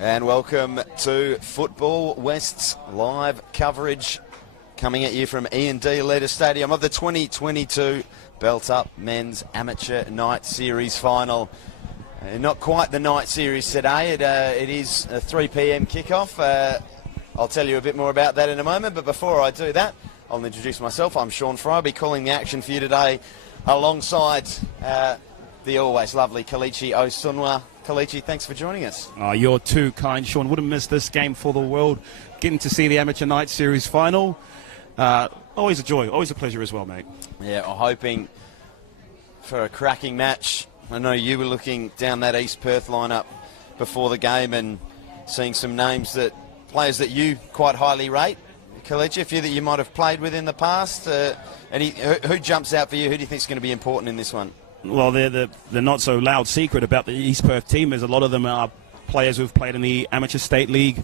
And welcome to Football West's live coverage coming at you from E&D Leader Stadium of the 2022 Belt Up Men's Amateur Night Series Final. Not quite the night series today. It is a 3 p.m. kickoff. I'll tell you a bit more about that in a moment, but before I do that, I'll introduce myself. I'm Sean Fry. I'll be calling the action for you today alongside the always lovely Kalichi Osunwa. Kalichi, thanks for joining us. You're too kind, Sean. Wouldn't miss this game for the world. Getting to see the Amateur Night Series final. Always a joy, always a pleasure as well, mate. Yeah, I'm hoping for a cracking match. I know you were looking down that East Perth lineup before the game and seeing some names players that you quite highly rate. Kalichi, a few that you might have played with in the past. Who jumps out for you? Who do you think is going to be important in this one? Well, the not so loud secret about the East Perth team is a lot of them are players who've played in the Amateur State League,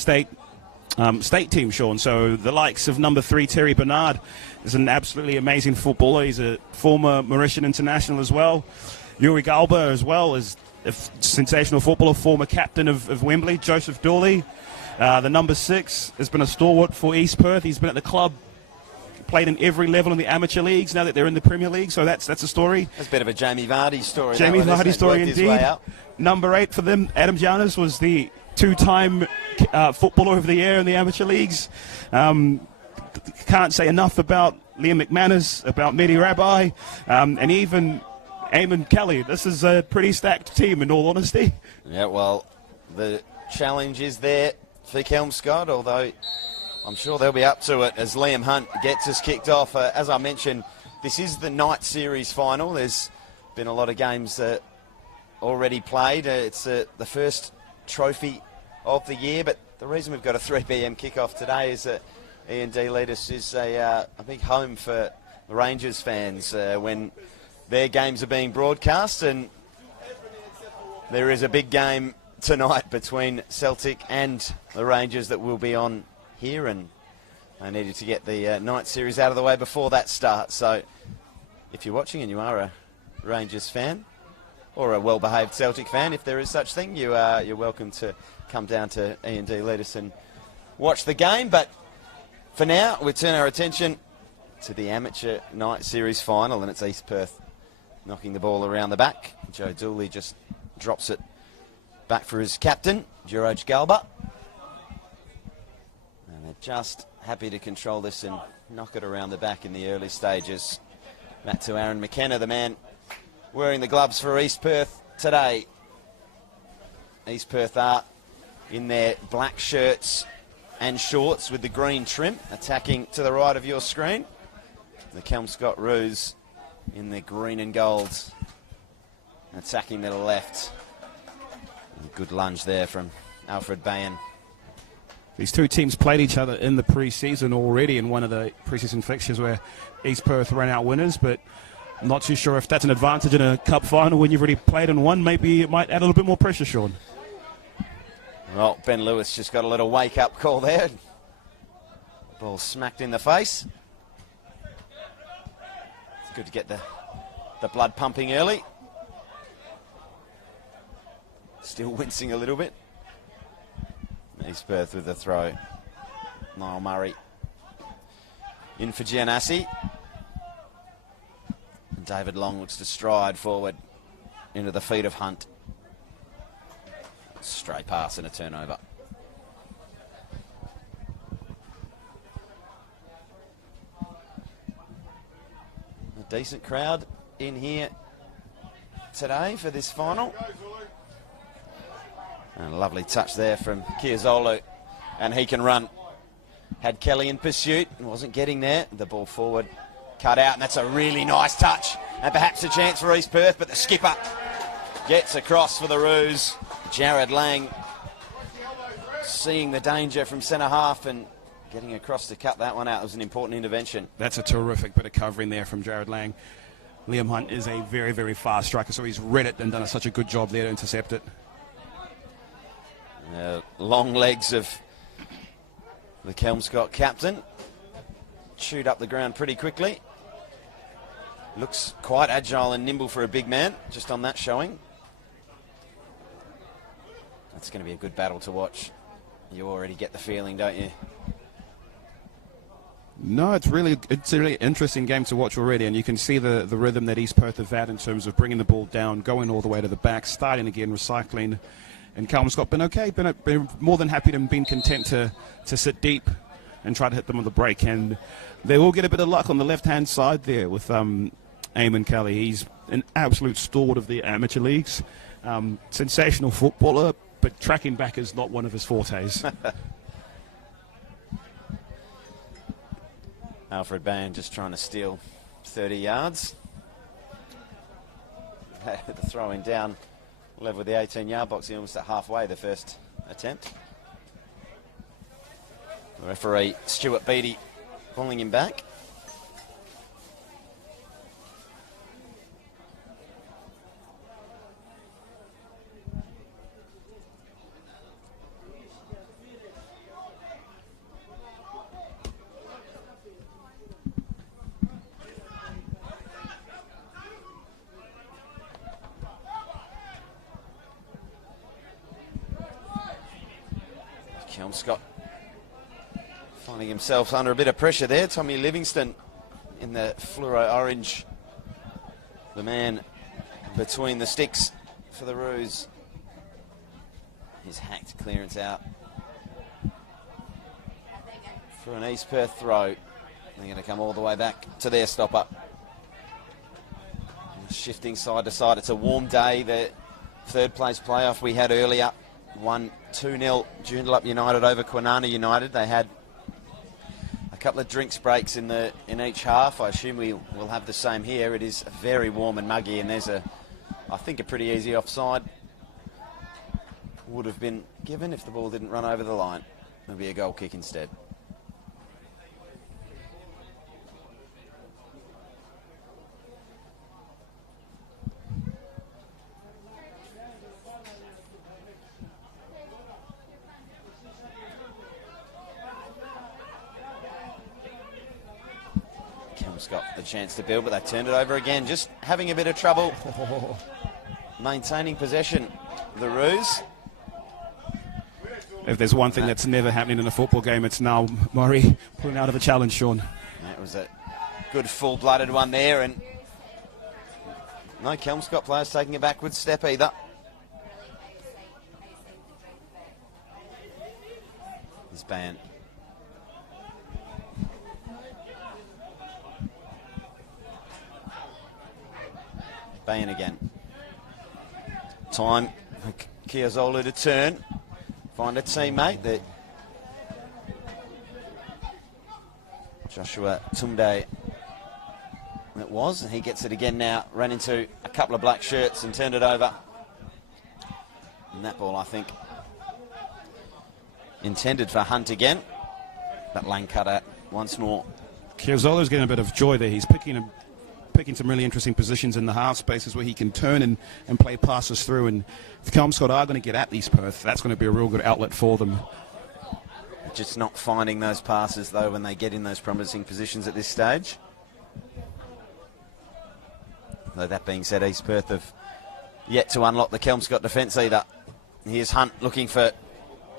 state team, Sean. So the likes of number 3, Terry Bernard, is an absolutely amazing footballer. He's a former Mauritian international as well. Yuri Galba as well is a sensational footballer, former captain of Wembley. Joseph Dooley, the number 6, has been a stalwart for East Perth. He's been at the club, played in every level in the amateur leagues now that they're in the Premier League, so that's a story. That's a bit of a Jamie Vardy story. Jamie Vardy story indeed. Number 8 for them, Adam Giannis, was the 2-time footballer of the year in the amateur leagues. Can't say enough about Liam McManus, about Mehdi Rabbi, and even Eamon Kelly. This is a pretty stacked team, in all honesty. Yeah, well, the challenge is there for Kelmscott, although I'm sure they'll be up to it as Liam Hunt gets us kicked off. As I mentioned, this is the night series final. There's been a lot of games already played. It's the first trophy of the year, but the reason we've got a 3 p.m. kickoff today is that E&D Leaders is a big home for Rangers fans when their games are being broadcast, and there is a big game tonight between Celtic and the Rangers that will be on here, and I needed to get the night series out of the way before that starts. So if you're watching and you are a Rangers fan or a well-behaved Celtic fan, if there is such thing, you're welcome to come down to E&D Leaders and watch the game. But for now, we turn our attention to the Amateur Night Series final, and it's East Perth knocking the ball around the back. Joe Dooley just drops it back for his captain, Jiroj Galba. And they're just happy to control this and knock it around the back in the early stages. Back to Aaron McKenna, the man wearing the gloves for East Perth today. East Perth are in their black shirts and shorts with the green trim, attacking to the right of your screen. The Kelmscott Roos in their green and gold, attacking to the left. A good lunge there from Alfred Bayan. These two teams played each other in the pre-season already in one of the pre-season fixtures where East Perth ran out winners, but I'm not too sure if that's an advantage in a cup final when you've already played in one. Maybe it might add a little bit more pressure, Sean. Well, Ben Lewis just got a little wake-up call there. Ball smacked in the face. It's good to get the blood pumping early. Still wincing a little bit. East Perth with the throw. Niall Murray in for Gianassi. And David Long looks to stride forward into the feet of Hunt. Stray pass and a turnover. A decent crowd in here today for this final. And a lovely touch there from Chiazolo, and he can run. Had Kelly in pursuit, wasn't getting there. The ball forward, cut out, and that's a really nice touch. And perhaps a chance for East Perth, but the skipper gets across for the Roos. Jared Lang seeing the danger from centre half and getting across to cut that one out. It was an important intervention. That's a terrific bit of covering there from Jared Lang. Liam Hunt is a very, very fast striker, so he's read it and done such a good job there to intercept it. Long legs of the Kelmscott captain. Chewed up the ground pretty quickly. Looks quite agile and nimble for a big man, just on that showing. A It's going to be a good battle to watch. You already get the feeling, don't you? No, it's a really interesting game to watch already, and you can see the rhythm that East Perth have had in terms of bringing the ball down, going all the way to the back, starting again, recycling. And Kelmscott been okay, been more than happy and been content to sit deep and try to hit them on the break. And they will get a bit of luck on the left-hand side there with Eamon Kelly. He's an absolute stalwart of the amateur leagues. Sensational footballer, but tracking back is not one of his fortes. Alfred Bain just trying to steal 30 yards. The throwing down level with the 18-yard box. He almost at halfway the first attempt. The referee, Stuart Beattie, pulling him back. Kelmscott finding himself under a bit of pressure there. Tommy Livingston in the fluoro orange, the man between the sticks for the Roos. His hacked clearance out for an East Perth throw. They're going to come all the way back to their stopper. Shifting side to side. It's a warm day. The third place playoff we had earlier won 2-0 Joondalup United over Kwinana United. They had a couple of drinks breaks in each half. I assume we will have the same here. It is very warm and muggy, and there's I think a pretty easy offside would have been given if the ball didn't run over the line. It'll be a goal kick instead. Got the chance to build, but they turned it over again. Just having a bit of trouble maintaining possession, the Roos. If there's one thing that's never happening in a football game, it's now Murray pulling out of a challenge, Sean. That was a good full-blooded one there, and no Kelmscott players taking a backward step either. This band. Bain again. Time for Kiazolu to turn. Find a teammate. That Joshua Tumde it was. And he gets it again now. Ran into a couple of black shirts and turned it over. And that ball, I think, intended for Hunt again. That lane cutter once more. Kiazolu's getting a bit of joy there. He's picking some really interesting positions in the half spaces where he can turn and play passes through. And if Kelmscott are going to get at East Perth, that's going to be a real good outlet for them. Just not finding those passes, though, when they get in those promising positions at this stage. Though that being said, East Perth have yet to unlock the Kelmscott defence either. Here's Hunt looking for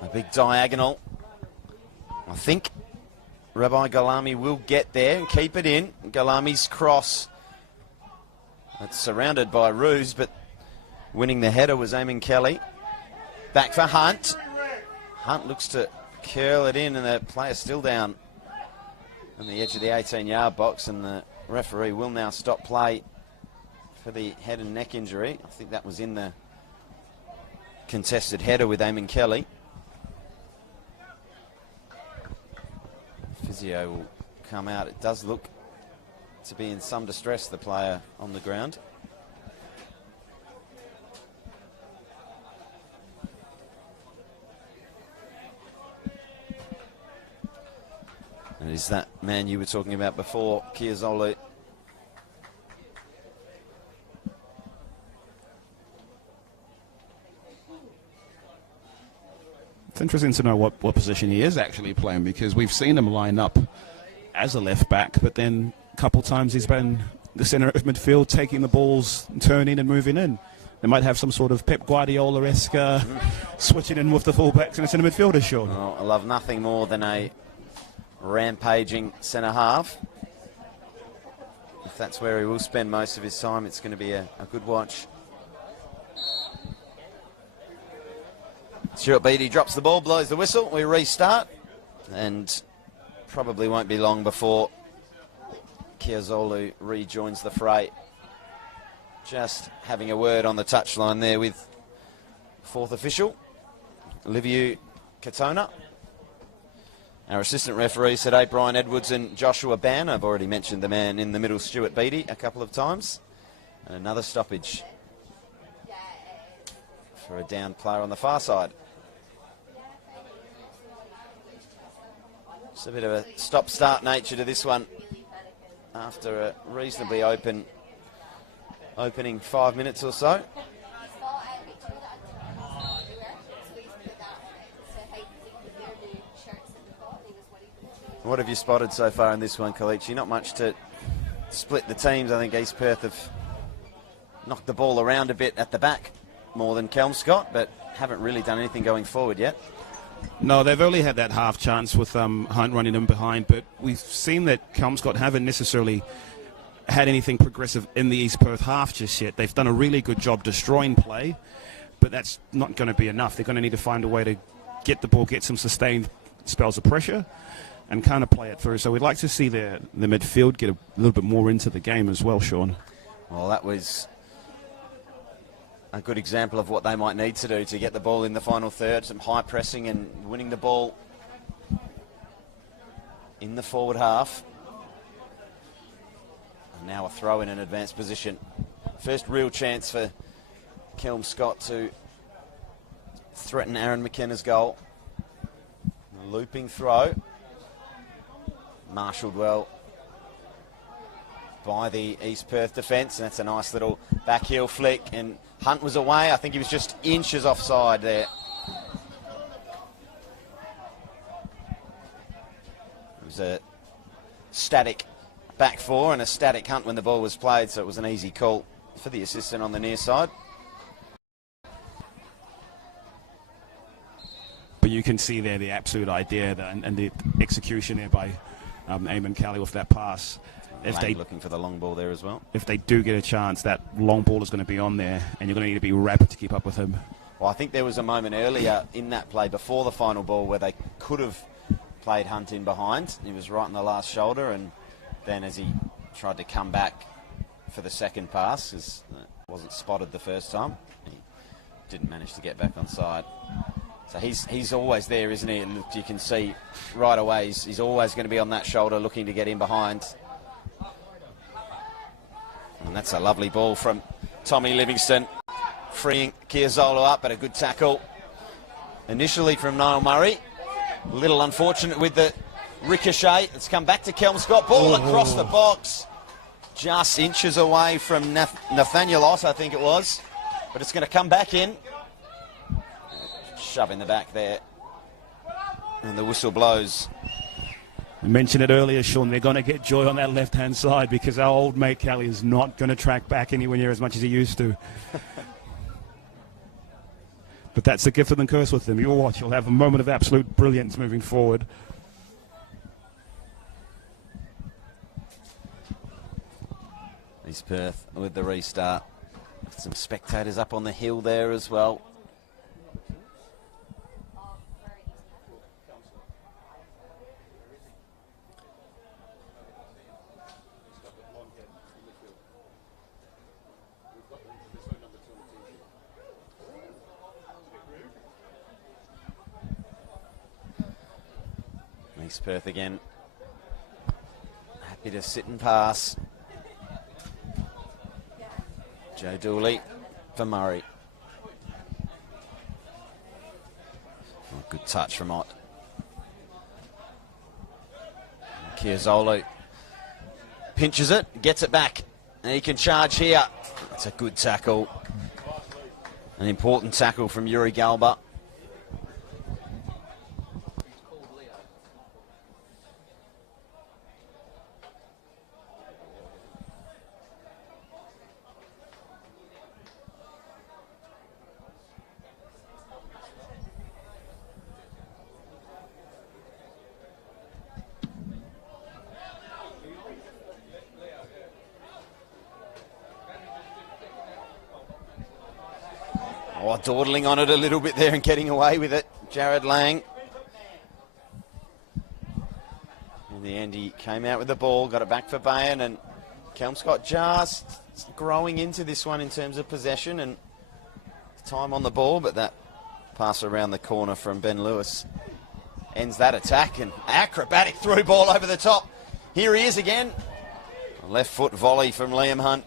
a big diagonal. I think Rabbi Galami will get there and keep it in. Galami's cross. It's surrounded by Roos, but winning the header was Eamon Kelly. Back for Hunt. Hunt looks to curl it in, and the player's still down on the edge of the 18-yard box, and the referee will now stop play for the head and neck injury. I think that was in the contested header with Eamon Kelly. Physio will come out. It does look to be in some distress, the player on the ground. And is that man you were talking about before, Kiazolu? It's interesting to know what position he is actually playing, because we've seen him line up as a left back, but then a couple times he's been the centre of midfield, taking the balls, turning and moving in. they might have some sort of Pep Guardiola-esque switching in with the fullbacks and a centre midfielder, Sean. Well, I love nothing more than a rampaging centre half. If that's where he will spend most of his time, it's going to be a good watch. Stuart Beattie drops the ball, blows the whistle. We restart, and probably won't be long before Chiazolu rejoins the fray. Just having a word on the touchline there with fourth official, Liviu Katona. Our assistant referees today, Brian Edwards and Joshua Ban. I've already mentioned the man in the middle, Stuart Beattie, a couple of times. And another stoppage for a downed player on the far side. Just a bit of a stop-start nature to this one after a reasonably opening 5 minutes or so. What have you spotted so far in this one, Kalichi? Not much to split the teams. I think East Perth have knocked the ball around a bit at the back more than Kelmscott, but haven't really done anything going forward yet. No, they've only had that half chance with Hunt running in behind, but we've seen that Kelmscott haven't necessarily had anything progressive in the East Perth half just yet. They've done a really good job destroying play, but that's not going to be enough. They're going to need to find a way to get the ball, get some sustained spells of pressure, and kind of play it through. So we'd like to see the midfield get a little bit more into the game as well, Sean. Well, that was a good example of what they might need to do to get the ball in the final third. Some high pressing and winning the ball in the forward half. And now a throw in an advanced position. First real chance for Kelmscott to threaten Aaron McKenna's goal. Looping throw. Marshalled well by the East Perth defence, and that's a nice little back heel flick, and Hunt was away. I think he was just inches offside there. It was a static back four and a static Hunt when the ball was played, so it was an easy call for the assistant on the near side. But you can see there the absolute idea and the execution there by Eamon Kelly with that pass. If they looking for the long ball there as well. If they do get a chance, that long ball is going to be on there, and you're going to need to be rapid to keep up with him. Well, I think there was a moment earlier in that play before the final ball where they could have played Hunt in behind. He was right in the last shoulder, and then as he tried to come back for the second pass, because it wasn't spotted the first time, he didn't manage to get back on side. So he's always there, isn't he? And you can see right away he's always going to be on that shoulder looking to get in behind. And that's a lovely ball from Tommy Livingston, freeing Chiazolu up, but a good tackle initially from Niall Murray. A little unfortunate with the ricochet. It's come back to Kelmscott. Ball across the box, just inches away from Nathaniel Ott, I think it was. But it's going to come back in. Shove in the back there. And the whistle blows. I mentioned it earlier, Sean, they're going to get joy on that left-hand side because our old mate Kelly is not going to track back anywhere near as much as he used to. But that's the gift and the curse with him. You'll watch, you'll have a moment of absolute brilliance moving forward. East Perth with the restart. Some spectators up on the hill there as well. East Perth again. Happy to sit and pass. Joe Dooley for Murray. Oh, good touch from Ott. Chiazolu pinches it, gets it back, and he can charge here. That's a good tackle. An important tackle from Yuri Galba. Oh, dawdling on it a little bit there and getting away with it, Jared Lang. In the end, he came out with the ball, got it back for Bayan, and Kelmscott just growing into this one in terms of possession and time on the ball, but that pass around the corner from Ben Lewis ends that attack, and acrobatic through ball over the top. Here he is again. A left foot volley from Liam Hunt.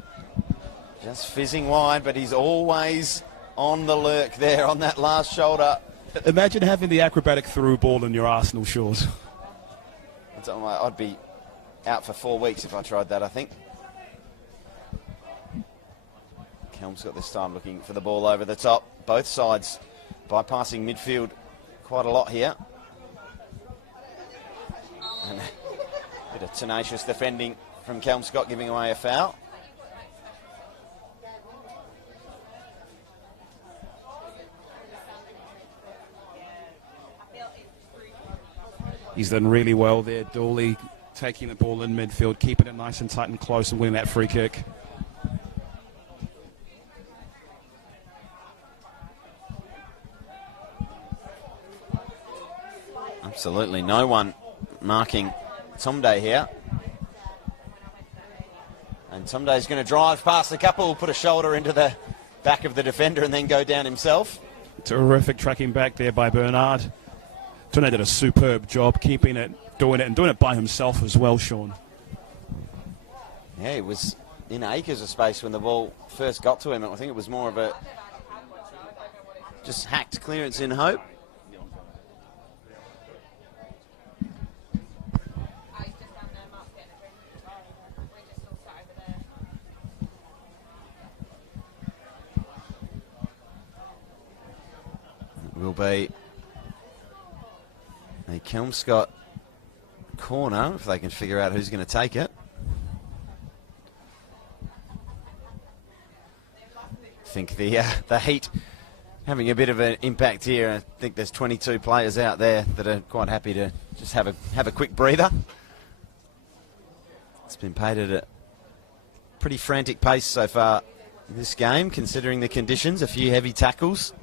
Just fizzing wide, but he's always on the lurk there on that last shoulder. Imagine having the acrobatic through ball in your Arsenal shorts. I'd be out for 4 weeks if I tried that, I think. Kelmscott this time looking for the ball over the top. Both sides bypassing midfield quite a lot here. And a bit of tenacious defending from Kelmscott, giving away a foul. He's done really well there, Dooley, taking the ball in midfield, keeping it nice and tight and close and winning that free kick. Absolutely no one marking Tomday here. And Tomday's going to drive past the couple, put a shoulder into the back of the defender and then go down himself. Terrific tracking back there by Bernard. Tomday did a superb job keeping it, doing it by himself as well, Sean. Yeah, he was in acres of space when the ball first got to him. I think it was more of a just hacked clearance in hope. It will be a Kelmscott corner if they can figure out who's going to take it. I think the heat having a bit of an impact here. I think there's 22 players out there that are quite happy to just have a quick breather. It's been played at a pretty frantic pace so far in this game, considering the conditions. A few heavy tackles.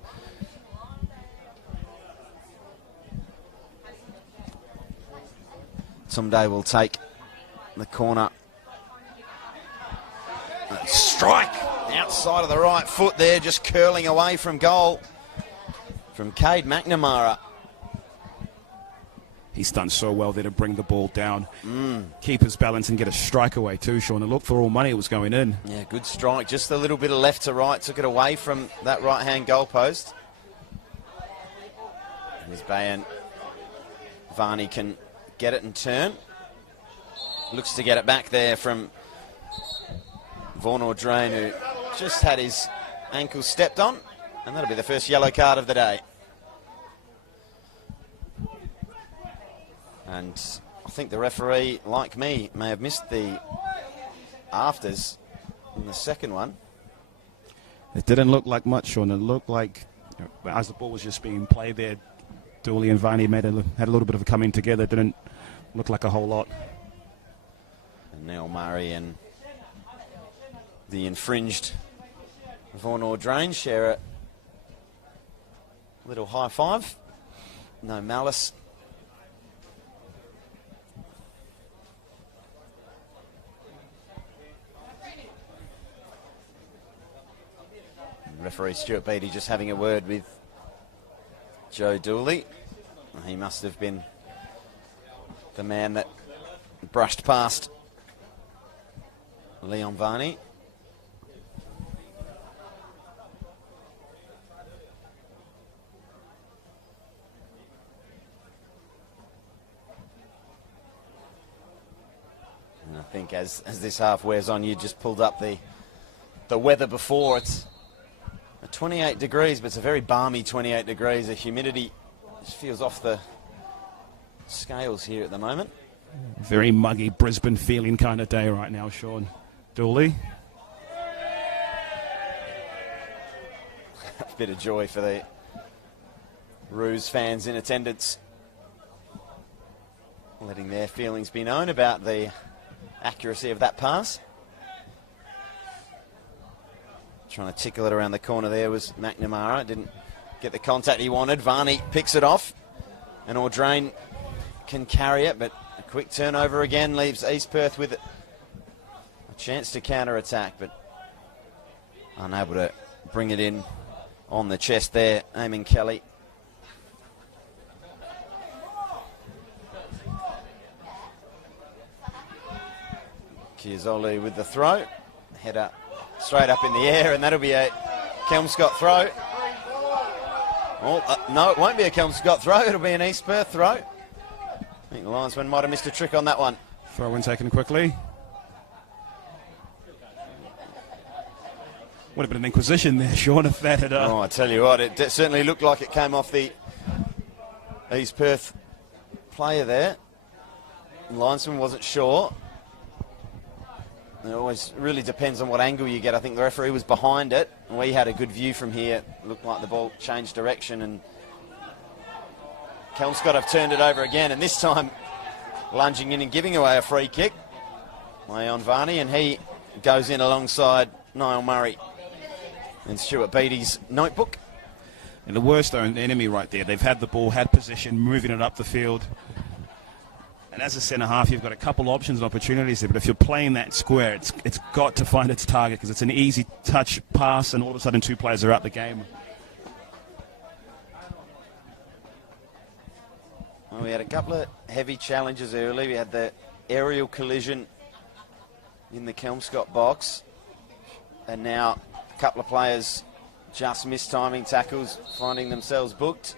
Someday will take the corner. Strike outside of the right foot there, just curling away from goal from Cade McNamara. He's done so well there to bring the ball down, keep his balance and get a strike away too, Sean. And look, for all money, it was going in. Yeah, good strike. Just a little bit of left to right, took it away from that right-hand goalpost. Here's Bayan. Varney can get it and turn. Looks to get it back there from Vaughan Audrain, who just had his ankle stepped on, and that'll be the first yellow card of the day. And I think the referee, like me, may have missed the afters in the second one. It didn't look like much, Sean. It looked like, as the ball was just being played there, Dooley and Varney had a little bit of a coming together. It didn't look like a whole lot. And Neil Murray and the infringed Vaughan Audrain share a little high five. No malice. Referee Stuart Beattie just having a word with Joe Dooley. He must have been the man that brushed past Leon Varney. And I think as this half wears on, you just pulled up the weather before. It's 28 degrees, but it's a very balmy 28 degrees. The humidity just feels off the scales here at the moment. Very muggy Brisbane feeling kind of day right now, Sean. Dooley. A bit of joy for the Roos fans in attendance, letting their feelings be known about the accuracy of that pass. Trying to tickle it around the corner there was McNamara. Didn't get the contact he wanted. Varney picks it off, and Audrain can carry it, but a quick turnover again leaves East Perth with a chance to counter-attack, but unable to bring it in on the chest there, Eamon Kelly. Chiazoli with the throw. Header straight up in the air, and that'll be a Kelmscott throw. Oh, no, it won't be a Kelmscott throw. It'll be an East Perth throw. I think the linesman might have missed a trick on that one. Throw in taken quickly. Would have been an inquisition there, Sean, if that had... Oh, I tell you what, it certainly looked like it came off the East Perth player there. The linesman wasn't sure. It always really depends on what angle you get. I think the referee was behind it. We had a good view from here. It looked like the ball changed direction, and Kelmscott have turned it over again, and this time lunging in and giving away a free kick. Leon Varney, and he goes in alongside Niall Murray and Stuart Beattie's notebook. And the worst enemy right there. They've had the ball, had possession, moving it up the field. And as a centre-half, you've got a couple options and opportunities there, but if you're playing that square, it's got to find its target, because it's an easy touch pass, and all of a sudden 2 players are out the game. Well, we had a couple of heavy challenges early. We had the aerial collision in the Kelmscott box, and now a couple of players just missed timing tackles, finding themselves booked.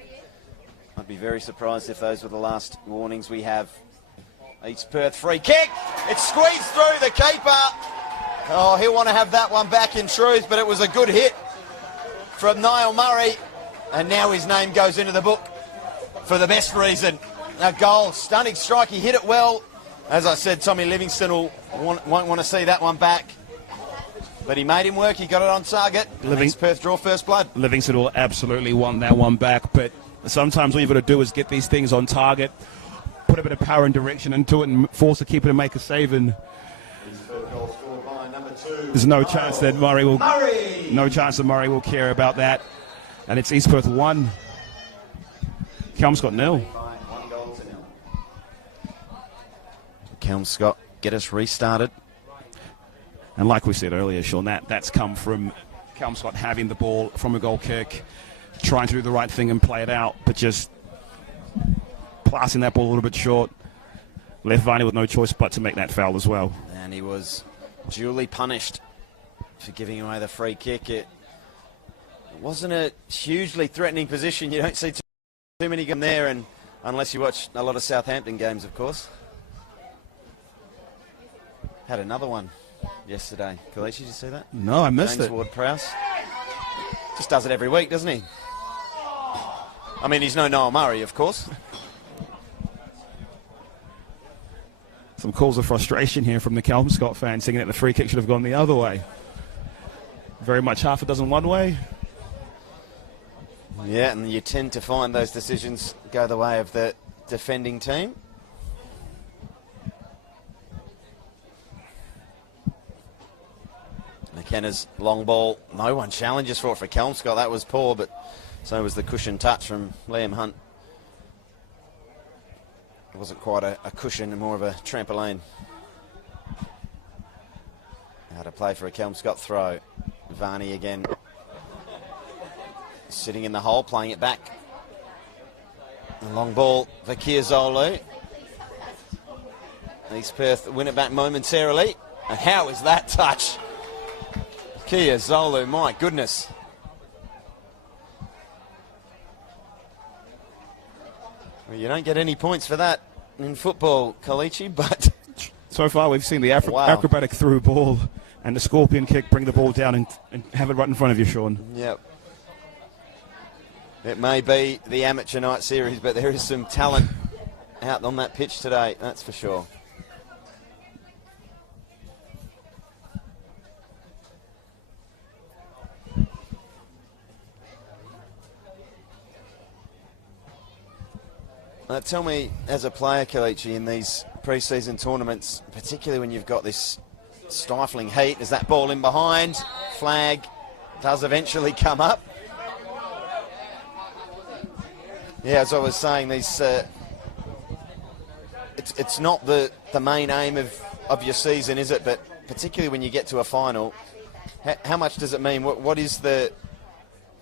I'd be very surprised if those were the last warnings we have. East Perth free kick. It's squeezed through the keeper. Oh, he'll want to have that one back in truth, but it was a good hit from Niall Murray, and now his name goes into the book for the best reason. A goal, stunning strike. He hit it well. As I said, Tommy Livingston won't want to see that one back, but he made him work. He got it on target. East Perth draw first blood. Livingston will absolutely want that one back, but sometimes all you've got to do is get these things on target, put a bit of power and direction into it, and force the keeper to make a save. And there's no chance that Murray will care about that. And it's East Perth 1, Kelmscott 0. Kelmscott get us restarted. And like we said earlier, Sean, that's come from Kelmscott having the ball from a goal kick, trying to do the right thing and play it out, but just passing that ball a little bit short. Left Varney with no choice but to make that foul as well. And he was duly punished for giving away the free kick. It wasn't a hugely threatening position. You don't see too many come there, and unless you watch a lot of Southampton games, of course. Had another one yesterday. Kalichi, did you see that? No, I missed James it. Ward-Prowse. Just does it every week, doesn't he? I mean, he's no Niall Murray, of course. Some calls of frustration here from the Kelmscott fans, thinking that the free kick should have gone the other way. Very much half a dozen one way. Yeah, and you tend to find those decisions go the way of the defending team. McKenna's long ball. No one challenges for it for Kelmscott. That was poor, but so was the cushion touch from Liam Hunt. It wasn't quite a cushion, and more of a trampoline. Now to play for a Kelmscott throw. Varney again. Sitting in the hole, playing it back. A long ball for Chiazoli. East Perth win it back momentarily. And how is that touch? Chiazoli, my goodness. Well, you don't get any points for that in football, Kalichi, but... So far we've seen the acrobatic through ball and the scorpion kick bring the ball down and have it right in front of you, Sean. Yep. It may be the amateur night series, but there is some talent out on that pitch today, that's for sure. Tell me, as a player, Kalichi, in these pre-season tournaments, particularly when you've got this stifling heat, is that ball in behind, flag, does eventually come up. Yeah, as I was saying, these it's not the main aim of your season, is it? But particularly when you get to a final, how much does it mean? What is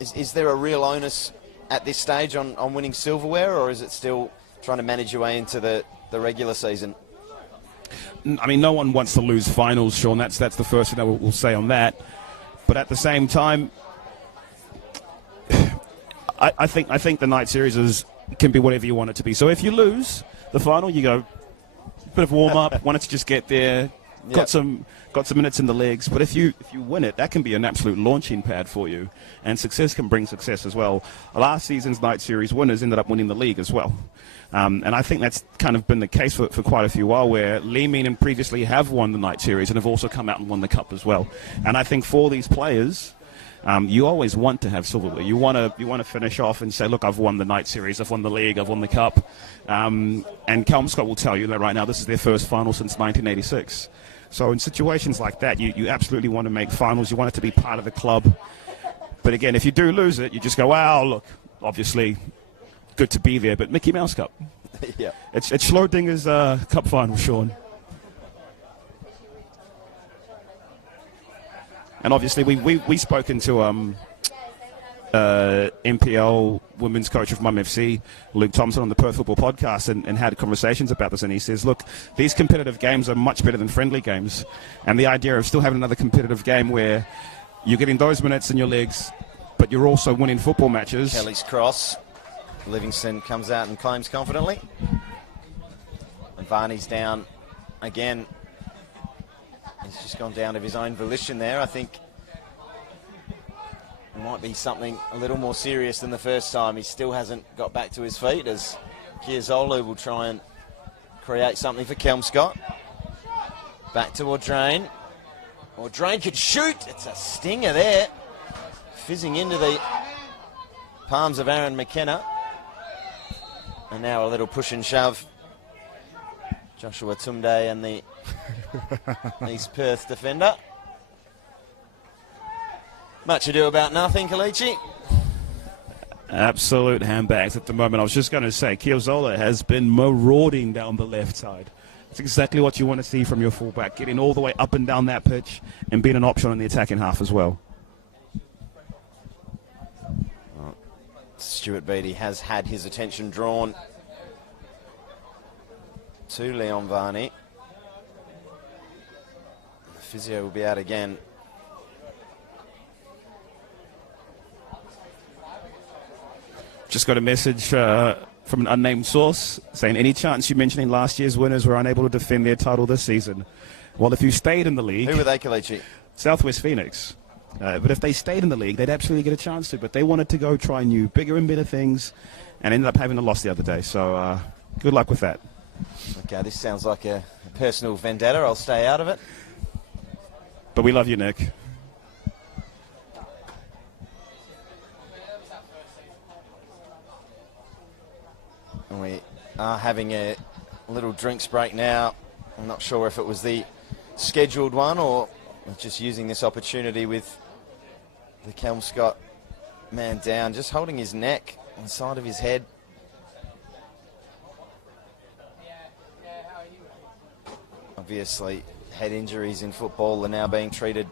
is there a real onus at this stage on winning silverware, or is it still trying to manage your way into the regular season? I mean, no one wants to lose finals, Sean. That's the first thing that we'll say on that. But at the same time, I think the night series can be whatever you want it to be. So if you lose the final, you go bit of warm up, wanted to just get there, got some minutes in the legs. But if you win it, that can be an absolute launching pad for you, and success can bring success as well. Last season's night series winners ended up winning the league as well. And I think that's kind of been the case for quite a few while, where Lee Meenan previously have won the night series and have also come out and won the cup as well. And I think for these players, you always want to have silverware. You want to finish off and say, look, I've won the night series, I've won the league, I've won the cup. And Kelmscott will tell you that right now this is their first final since 1986. So in situations like that, you absolutely want to make finals. You want it to be part of the club. But again, if you do lose it, you just go, wow, look, obviously good to be there, but Mickey Mouse Cup. Yeah. It's Schrodinger's cup final, Sean. And obviously we spoken to NPL women's coach of Mum FC, Luke Thompson, on the Perth Football Podcast, and had conversations about this. And he says, look, these competitive games are much better than friendly games. And the idea of still having another competitive game where you're getting those minutes in your legs, but you're also winning football matches. Kelly's cross. Livingston comes out and claims confidently. And Varney's down again. He's just gone down of his own volition there. I think it might be something a little more serious than the first time. He still hasn't got back to his feet, as Chiazolu will try and create something for Kelmscott. Back to Audrain. Audrain could shoot. It's a stinger there. Fizzing into the palms of Aaron McKenna. And now a little push and shove. Joshua Tumde and the East Perth defender. Much ado about nothing, Kalichi. Absolute handbags at the moment. I was just going to say, Chiazolu has been marauding down the left side. It's exactly what you want to see from your fullback, getting all the way up and down that pitch and being an option in the attacking half as well. Stuart Beattie has had his attention drawn to Leon Varney. The physio will be out again. Just got a message from an unnamed source saying, any chance you mentioning last year's winners were unable to defend their title this season? Well, if you stayed in the league... Who were they, Kalichi? Southwest Phoenix. But if they stayed in the league, they'd absolutely get a chance to. But they wanted to go try new, bigger and better things, and ended up having a loss the other day. So good luck with that. Okay, this sounds like a personal vendetta. I'll stay out of it. But we love you, Nick. And we are having a little drinks break now. I'm not sure if it was the scheduled one or just using this opportunity with the Kelmscott man down, just holding his neck on the side of his head. Obviously, head injuries in football are now being treated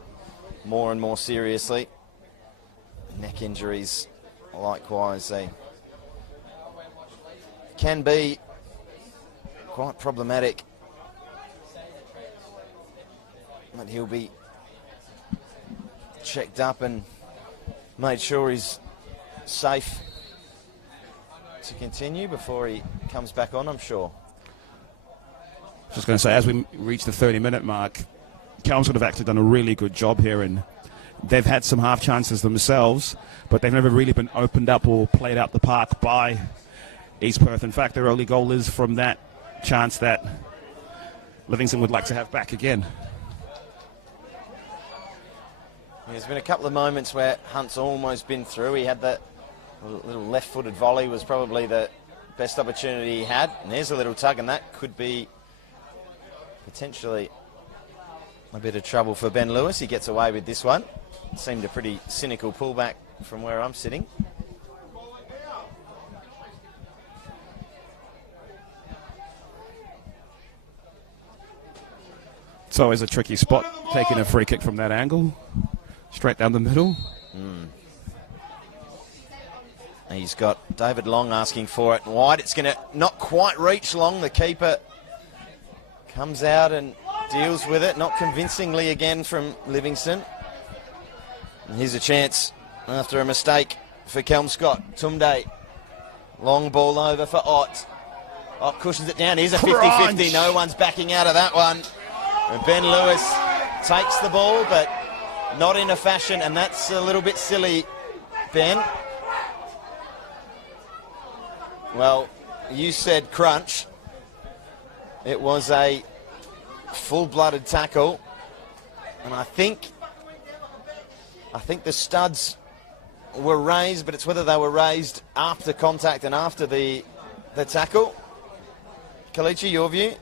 more and more seriously. Neck injuries, likewise, they can be quite problematic. But he'll be checked up and made sure he's safe to continue before he comes back on, I'm sure. Just going to say, as we reach the 30-minute mark, Kelmscott have actually done a really good job here, and they've had some half chances themselves, but they've never really been opened up or played out the park by East Perth. In fact, their only goal is from that chance that Livingston would like to have back again. There's been a couple of moments where Hunt's almost been through. He had that little left-footed volley, was probably the best opportunity he had. And there's a little tug, and that could be potentially a bit of trouble for Ben Lewis. He gets away with this one. Seemed a pretty cynical pullback from where I'm sitting. It's always a tricky spot, taking a free kick from that angle. Straight down the middle. He's got David Long asking for it wide. It's going to not quite reach Long. The keeper comes out and deals with it. Not convincingly again from Livingston. And here's a chance after a mistake for Kelmscott. Tunde. Long ball over for Ott. Ott cushions it down. Here's a 50-50. No one's backing out of that one. And Ben Lewis takes the ball, but not in a fashion, and that's a little bit silly, Ben. Well, you said crunch. It was a full-blooded tackle, and I think the studs were raised, but it's whether they were raised after contact and after the tackle. Kalichi, your view?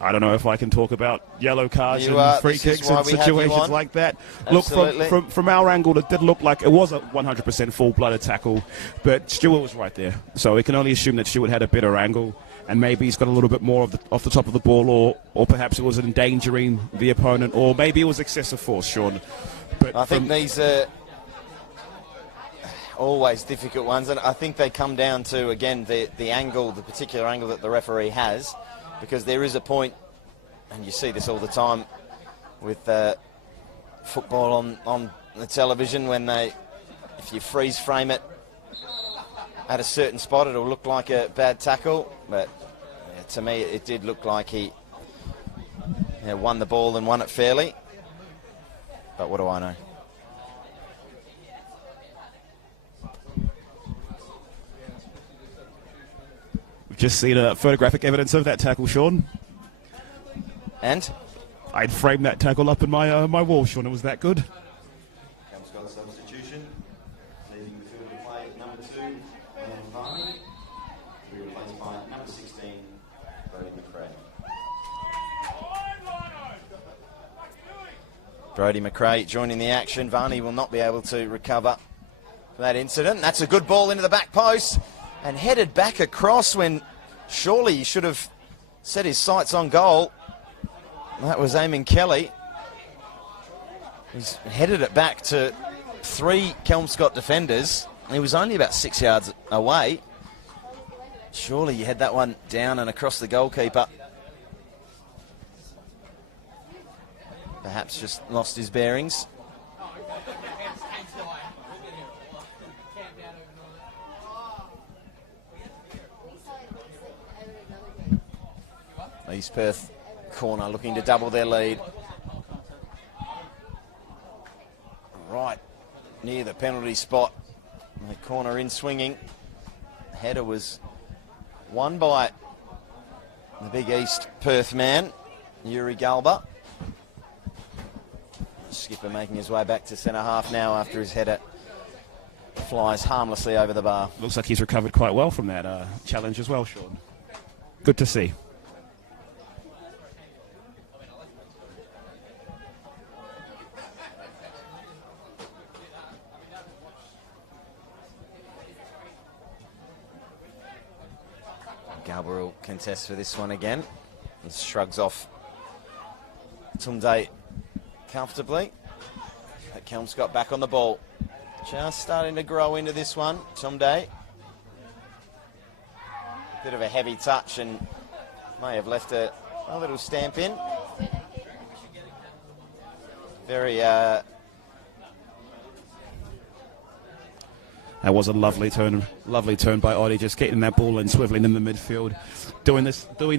I don't know if I can talk about yellow cards and free kicks and situations like that. Absolutely. Look, from our angle, it did look like it was a 100% full-blooded tackle, but Stewart was right there. So we can only assume that Stewart had a better angle, and maybe he's got a little bit more off the top of the ball, or perhaps it was endangering the opponent, or maybe it was excessive force, Sean. But I think these are always difficult ones, and I think they come down to, again, the angle, the particular angle that the referee has. Because there is a point, and you see this all the time with football on the television, when if you freeze frame it at a certain spot, it'll look like a bad tackle. But to me, it did look like he won the ball and won it fairly. But what do I know? Just seen photographic evidence of that tackle, Sean. And? I'd framed that tackle up in my wall, Sean. It was that good. Kelmscott substitution. Leaving the field to play number 2, Ian Varney. To be replaced by number 16, Brody McRae. Brody McRae joining the action. Varney will not be able to recover from that incident. That's a good ball into the back post. And headed back across when surely he should have set his sights on goal. That was Eamon Kelly. He's headed it back to 3 Kelmscott defenders. He was only about 6 yards away. Surely you had that one down and across the goalkeeper. Perhaps just lost his bearings. East Perth corner looking to double their lead. Right near the penalty spot. The corner in swinging. The header was won by the big East Perth man, Yuri Galba. Skipper making his way back to centre half now after his header flies harmlessly over the bar. Looks like he's recovered quite well from that challenge as well, Sean. Good to see. Galba will contest for this one again. And shrugs off Tunde comfortably. But Kelmscott back on the ball. Just starting to grow into this one. Tunde. Bit of a heavy touch and may have left a little stamp in. Very That was a lovely turn by Oddie, just getting that ball and swiveling in the midfield. Doing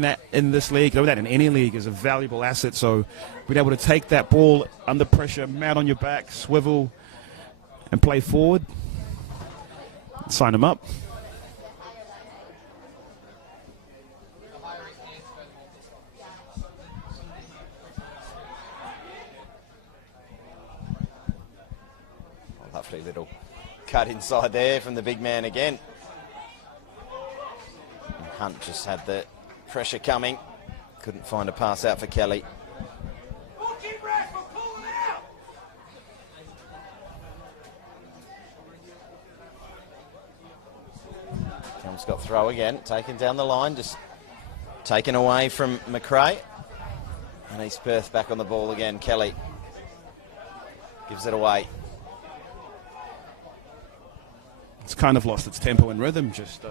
that in this league, doing that in any league is a valuable asset. So being able to take that ball under pressure, mount on your back, swivel, and play forward. Sign him up. Lovely little cut inside there from the big man again. And Hunt just had the pressure coming. Couldn't find a pass out for Kelly. Kelmscott throw again, taken down the line, just taken away from McRae. And East Perth back on the ball again. Kelly gives it away. It's kind of lost its tempo and rhythm just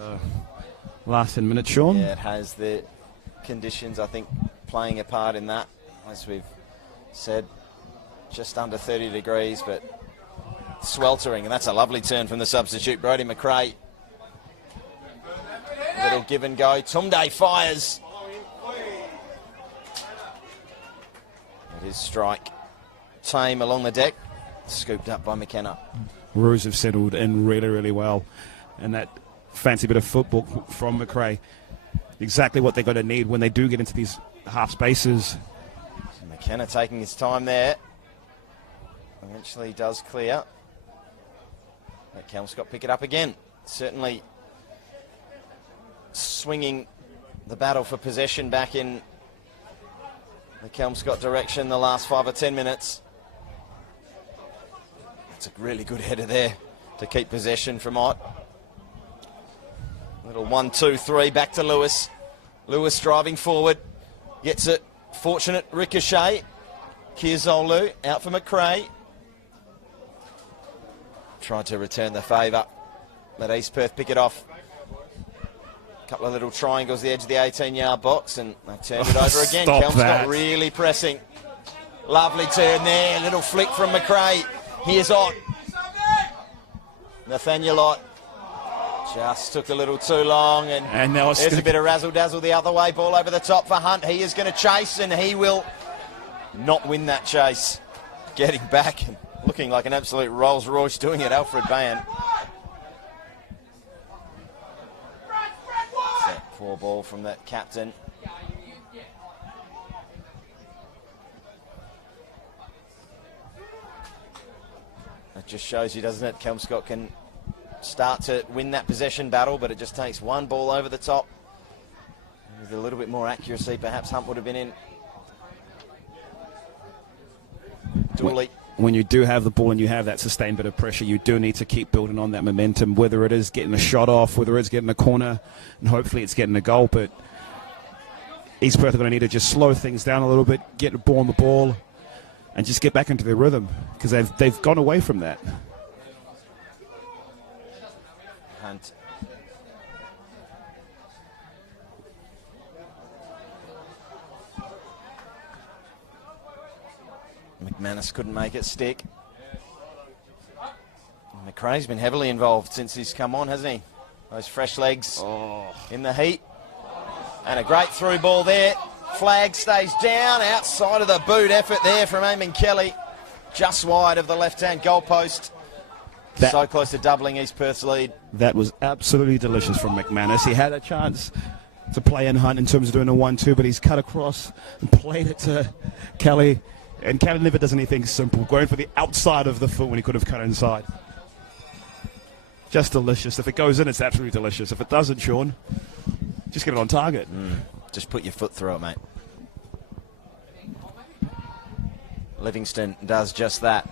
last 10 minutes, Sean. Yeah, it has. The conditions, I think, playing a part in that. As we've said, just under 30 degrees, but sweltering. And that's a lovely turn from the substitute, Brodie McRae. Little give and go. Tumday fires. It is strike. Tame along the deck. Scooped up by McKenna. Roos have settled in really, really well. And that fancy bit of football from McRae. Exactly what they're going to need when they do get into these half spaces. McKenna taking his time there. Eventually does clear. Let Kelmscott pick it up again. Certainly swinging the battle for possession back in the Kelmscott direction the last 5 or 10 minutes. It's a really good header there to keep possession from Ott. Little 1, 2, 3 back to Lewis. Lewis driving forward. Gets it. Fortunate ricochet. Kirzolu out for McRae. Tried to return the favour. Let East Perth pick it off. Couple of little triangles the edge of the 18-yard box, and they've turned it over again. Kelmscott really pressing. Lovely turn there. Little flick from McRae. Here's Ott. Nathaniel Ott just took a little too long, and there's a bit of razzle-dazzle the other way. Ball over the top for Hunt. He is going to chase, and he will not win that chase. Getting back and looking like an absolute Rolls Royce doing it, Alfred Bayan. That poor ball from that captain. It just shows you, doesn't it? Kelmscott can start to win that possession battle, but it just takes one ball over the top. With a little bit more accuracy, perhaps Hunt would have been in. Dooley. When you do have the ball and you have that sustained bit of pressure, you do need to keep building on that momentum, whether it is getting a shot off, whether it's getting a corner, and hopefully it's getting a goal. But East Perth are going to need to just slow things down a little bit, get the ball on the ball, and just get back into their rhythm, because they've gone away from that. Hunt. McManus couldn't make it stick. McRae's been heavily involved since he's come on, hasn't he? Those fresh legs in the heat. And a great through ball there. Flag stays down outside of the boot. Effort there from Eamon Kelly. Just wide of the left-hand goalpost. So close to doubling East Perth's lead. That was absolutely delicious from McManus. He had a chance to play in Hunt in terms of doing a 1-2, but he's cut across and played it to Kelly. And Kelly never does anything simple, going for the outside of the foot when he could have cut inside. Just delicious. If it goes in, it's absolutely delicious. If it doesn't, Sean, just get it on target. Just put your foot through it, mate. Livingston does just that.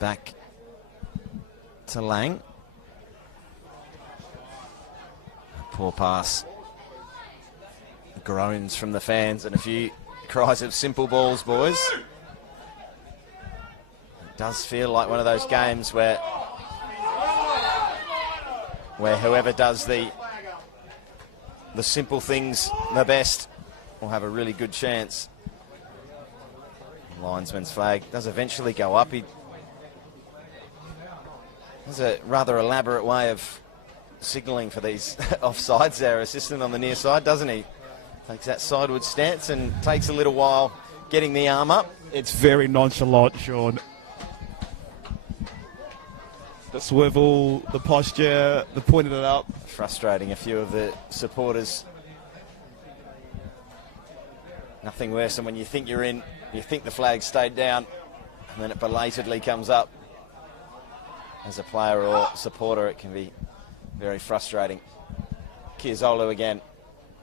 Back to Lang. Poor pass. Groans from the fans and a few cries of simple balls, boys. It does feel like one of those games where whoever does the simple things the best will have a really good chance. Linesman's flag does eventually go up. He has a rather elaborate way of signalling for these offsides there. Assistant on the near side, doesn't he? Takes that sideward stance and takes a little while getting the arm up. It's very nonchalant, Sean. The swivel, the posture, the pointing it up. Frustrating a few of the supporters. Nothing worse than when you think you're in, you think the flag stayed down, and then it belatedly comes up. As a player or supporter, it can be very frustrating. Kirzolu again,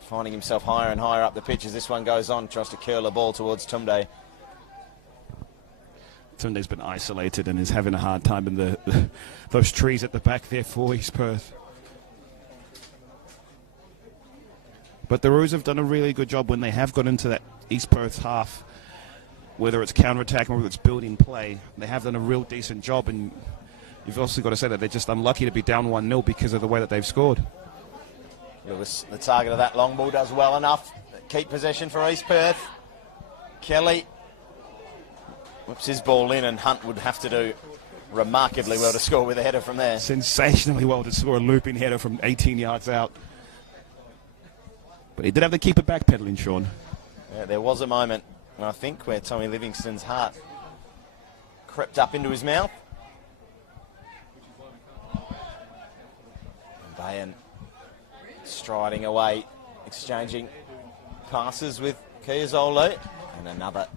finding himself higher and higher up the pitch as this one goes on. Tries to curl a ball towards Tumday. Tunde's been isolated and is having a hard time in those trees at the back there for East Perth. But the Roos have done a really good job when they have got into that East Perth half, whether it's counter-attack or whether it's building play. They have done a real decent job, and you've also got to say that they're just unlucky to be down 1-0 because of the way that they've scored. Lewis, the target of that long ball, does well enough. Keep possession for East Perth. Kelly whips his ball in, and Hunt would have to do remarkably well to score with a header from there. Sensationally well to score a looping header from 18 yards out. But he did have the keeper backpedaling, Sean. Yeah, there was a moment, I think, where Tommy Livingston's heart crept up into his mouth. Bayan striding away, exchanging passes with Kiazolu. And another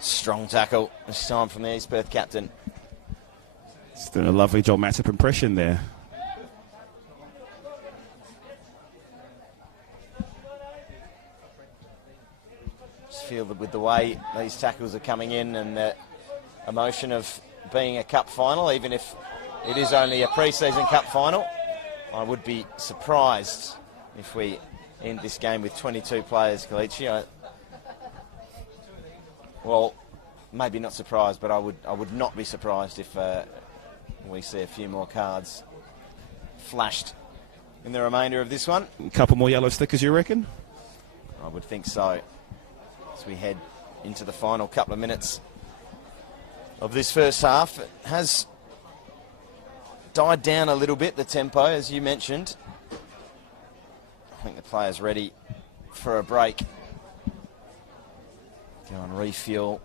strong tackle, this time from the East Perth captain. He's doing a lovely Joel Matip impression there. Just feel that with the way these tackles are coming in and the emotion of being a cup final, even if it is only a pre-season cup final, I would be surprised if we end this game with 22 players, Kalichi. Well, maybe not surprised, but I would not be surprised if we see a few more cards flashed in the remainder of this one. A couple more yellow stickers, you reckon? I would think so, as we head into the final couple of minutes of this first half. It has died down a little bit, the tempo, as you mentioned. I think the players ready for a break. Go and refuel,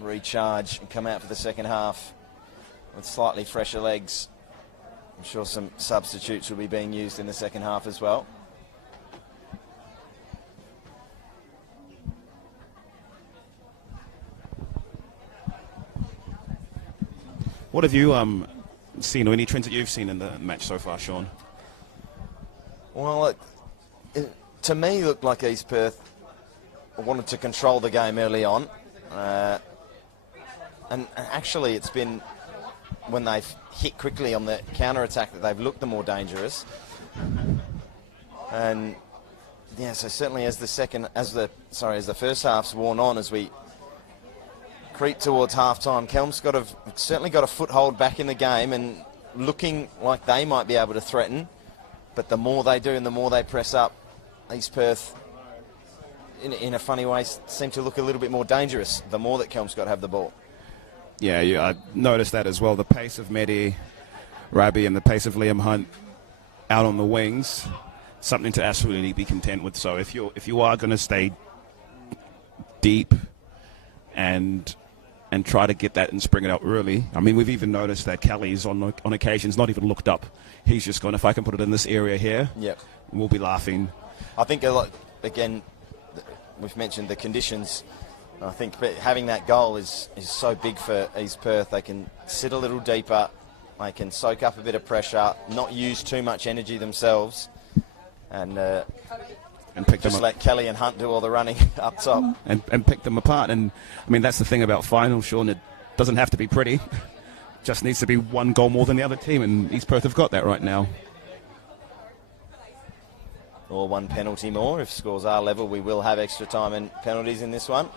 recharge, and come out for the second half with slightly fresher legs. I'm sure some substitutes will be being used in the second half as well. What have you seen, or any trends that you've seen in the match so far, Sean? Well, it to me looked like East Perth wanted to control the game early on. And actually it's been when they've hit quickly on the counter-attack that they've looked the more dangerous. And yeah, so certainly as the first half's worn on, as we creep towards half-time, Kelmscott have certainly got a foothold back in the game and looking like they might be able to threaten. But the more they do and the more they press up, East Perth, in a funny way, seem to look a little bit more dangerous the more that Kelmscott have the ball. Yeah, I noticed that as well. The pace of Mehdi Rabi and the pace of Liam Hunt out on the wings, something to absolutely be content with. So if you are going to stay deep and try to get that and spring it out early. I mean, we've even noticed that Kelly's on occasions not even looked up. He's just gone, if I can put it in this area here, yep, we'll be laughing. I think, again, we've mentioned the conditions. I think having that goal is so big for East Perth. They can sit a little deeper. They can soak up a bit of pressure, not use too much energy themselves, and pick just let Kelly and Hunt do all the running up top. And pick them apart. And, I mean, that's the thing about finals, Sean. It doesn't have to be pretty. Just needs to be one goal more than the other team, and East Perth have got that right now. Or one penalty more. If scores are level, we will have extra time and penalties in this one.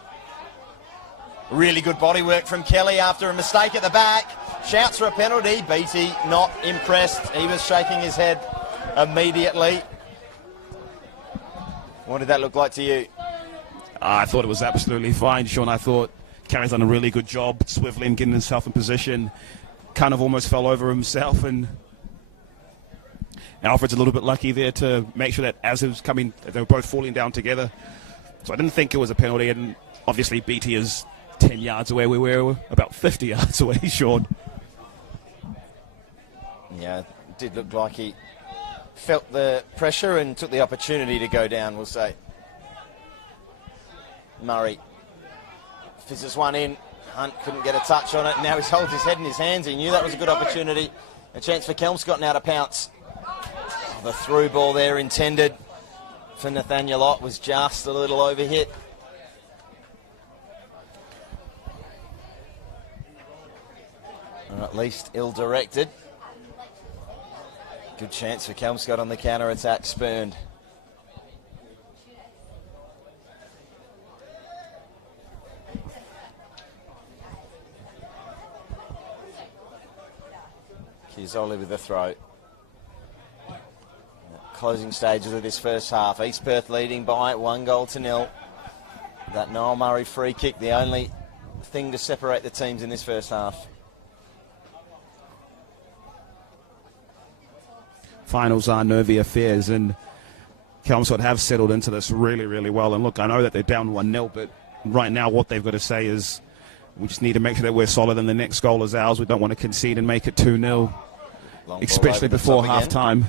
Really good body work from Kelly after a mistake at the back. Shouts for a penalty. Beattie not impressed. He was shaking his head immediately. What did that look like to you? I thought it was absolutely fine, Sean. I thought Carey's done a really good job swiveling, getting himself in position. Kind of almost fell over himself, and Alfred's a little bit lucky there to make sure that as it was coming, they were both falling down together. So I didn't think it was a penalty, and obviously BT is 10 yards away. We were about 50 yards away, Sean. Yeah, it did look like he felt the pressure and took the opportunity to go down, we'll say. Murray fizzes one in. Hunt couldn't get a touch on it. Now he's holds his head in his hands. He knew that was a good opportunity. A chance for Kelmscott now to pounce. Oh, the through ball there intended for Nathaniel Ott was just a little overhit. or at least ill-directed. Good chance for Kelmscott on the counter-attack, spurned. Chiazoli with the throw. Closing stages of this first half. East Perth leading by 1-0. That Noel Murray free kick, the only thing to separate the teams in this first half. Finals are nervy affairs, and Kelmscott have settled into this really, really well. And look, I know that they're down 1-0, but right now what they've got to say is we just need to make sure that we're solid and the next goal is ours. We don't want to concede and make it 2-0, especially before half-time.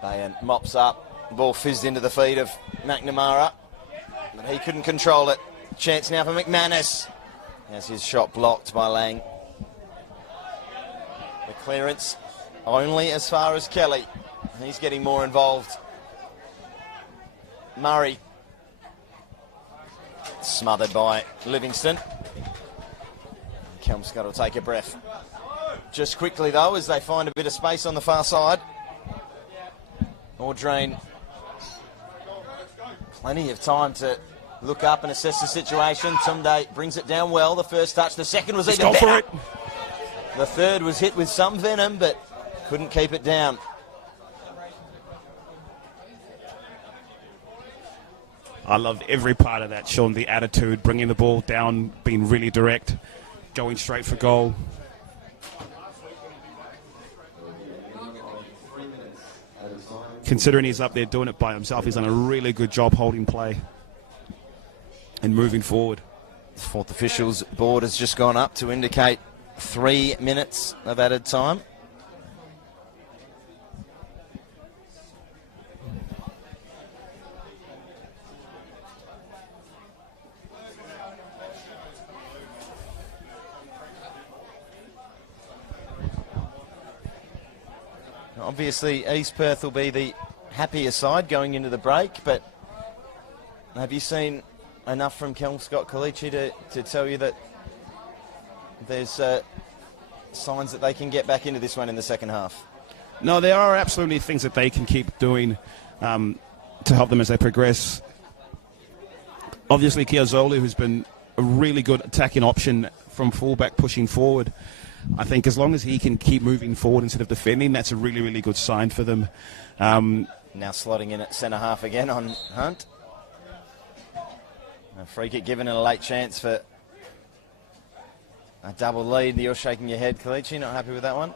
Bayan mops up, the ball fizzed into the feet of McNamara, but he couldn't control it. Chance now for McManus, as his shot blocked by Lang. The clearance only as far as Kelly. He's getting more involved. Murray, smothered by Livingston. Kelmscott will take a breath. Just quickly though, as they find a bit of space on the far side. Audrain, plenty of time to look up and assess the situation. Tunde brings it down well. The first touch, the second was even better. For it. The third was hit with some venom, but couldn't keep it down. I loved every part of that, Sean. The attitude, bringing the ball down, being really direct, going straight for goal. Considering he's up there doing it by himself, he's done a really good job holding play and moving forward. The fourth officials board has just gone up to indicate 3 minutes of added time. Obviously, East Perth will be the happier side going into the break, but have you seen enough from Kelmscott, Kalichi, to tell you that there's signs that they can get back into this one in the second half? No, there are absolutely things that they can keep doing to help them as they progress. Obviously, Chiazoli, who's been a really good attacking option from fullback pushing forward. I think as long as he can keep moving forward instead of defending, that's a really, really good sign for them. Now slotting in at centre half again on Hunt. A free kick given and a late chance for a double lead. You're shaking your head, Kalichi. Not happy with that one?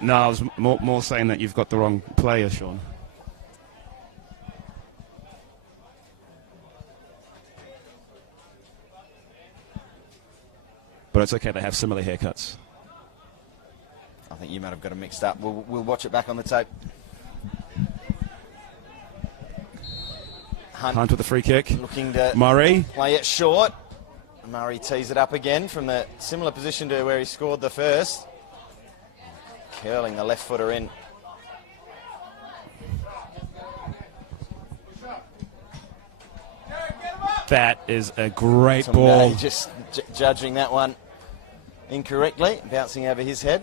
No, I was more saying that you've got the wrong player, Sean. But it's okay, they have similar haircuts. I think you might have got them mixed up. We'll watch it back on the tape. Hunt with the free kick. Looking to Murray. Play it short. Murray tees it up again from the similar position to where he scored the first. Curling the left footer in. That is a great ball. Just judging that one incorrectly, bouncing over his head.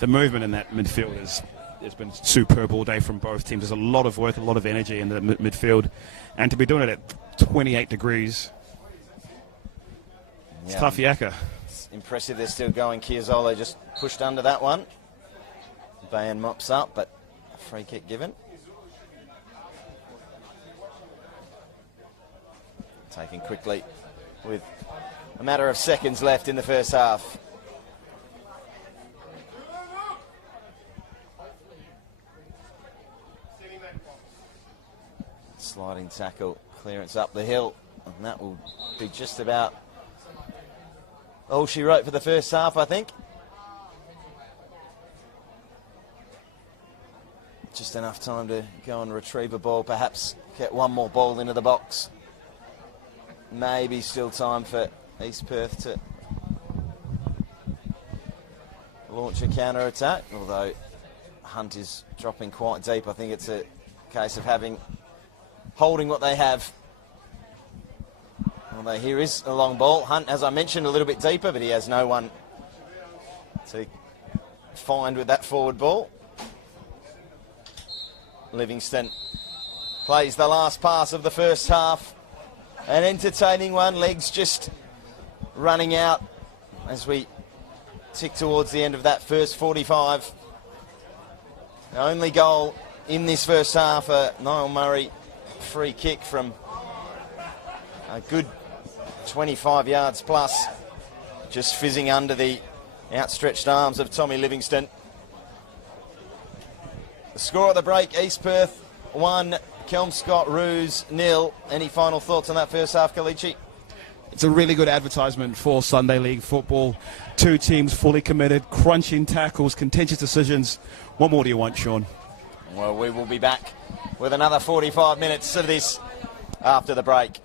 The movement in that midfield has been superb all day from both teams. There's a lot of work, a lot of energy in the midfield. And to be doing it at 28 degrees, it's tough yakka. It's impressive they're still going. Chiazoli just pushed under that one. Bayan mops up, but a free kick given. Taken quickly with a matter of seconds left in the first half. Sliding tackle, clearance up the hill, and that will be just about all she wrote for the first half, I think. Just enough time to go and retrieve a ball, perhaps get one more ball into the box. Maybe still time for East Perth to launch a counter-attack, although Hunt is dropping quite deep. I think it's a case of holding what they have. Although here is a long ball. Hunt, as I mentioned, a little bit deeper, but he has no one to find with that forward ball. Livingston plays the last pass of the first half. An entertaining one, legs just running out as we tick towards the end of that first 45. The only goal in this first half, a Niall Murray free kick from a good 25 yards plus, just fizzing under the outstretched arms of Tommy Livingston. The score at the break, East Perth 1, Kelmscott Roos 0. Any final thoughts on that first half, Kalichi? It's a really good advertisement for Sunday League football. Two teams fully committed, crunching tackles, contentious decisions. What more do you want, Sean? Well, we will be back with another 45 minutes of this after the break.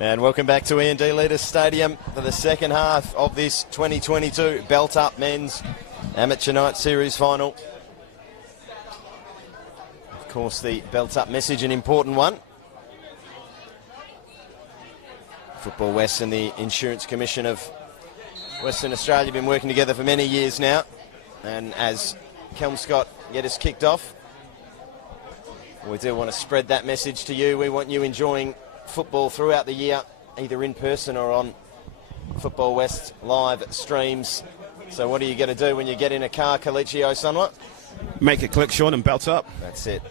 And welcome back to E&D Leaders Stadium for the second half of this 2022 Belt Up Men's Amateur Night Series final. Of course, the Belt Up message, an important one. Football West and the Insurance Commission of Western Australia have been working together for many years now. And as Kelmscott get us kicked off, we do want to spread that message to you. We want you enjoying football throughout the year, either in person or on Football West live streams. So what are you going to do when you get in a car, Kalichi Osunwa? Make it click, Sean, and belt up. That's it.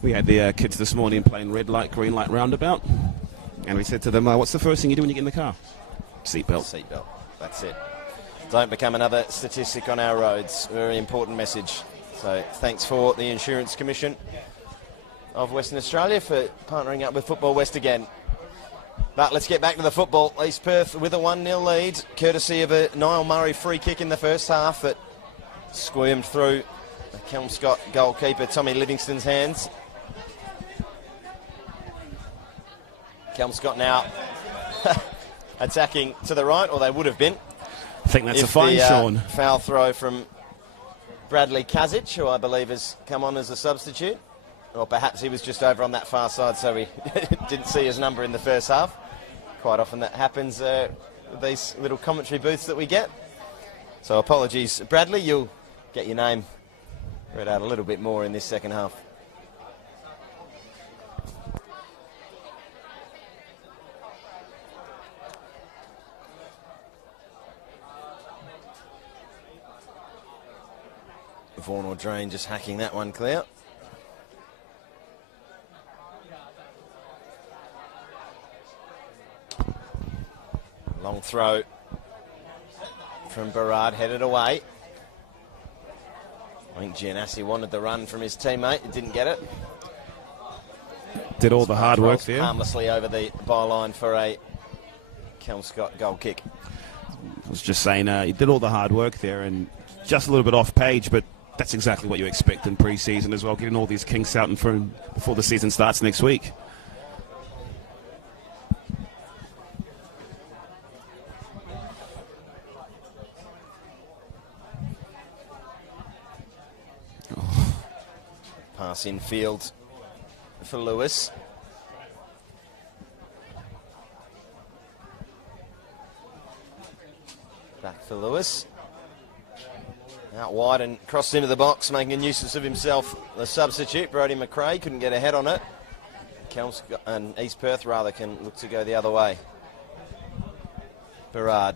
We had the kids this morning playing red light, green light roundabout, and we said to them, what's the first thing you do when you get in the car? Seatbelt. Seatbelt. That's it. Don't become another statistic on our roads. Very important message. So thanks for the Insurance Commission of Western Australia for partnering up with Football West again. But let's get back to the football. East Perth with a 1-0 lead, courtesy of a Niall Murray free kick in the first half that squirmed through the Kelmscott goalkeeper Tommy Livingston's hands. Kelmscott now attacking to the right, or they would have been. I think that's a fine, Sean. Foul throw from Bradley Kazic, who I believe has come on as a substitute. Or perhaps he was just over on that far side, so he didn't see his number in the first half. Quite often that happens with these little commentary booths that we get. So apologies, Bradley. You'll get your name read out a little bit more in this second half. Vaughan or Drain just hacking that one clear. Long throw from Barrard, headed away. I think Gianassi wanted the run from his teammate and didn't get it. Did all the hard work there. Harmlessly over the byline for a Kelmscott goal kick. I was just saying, he did all the hard work there and just a little bit off page, but that's exactly what you expect in pre-season as well, getting all these kinks out in front before the season starts next week. Pass infield for Lewis. Back for Lewis. Out wide and crossed into the box, making a nuisance of himself. The substitute, Brodie McRae, couldn't get a head on it. Kelmscott and East Perth rather can look to go the other way. Barrard.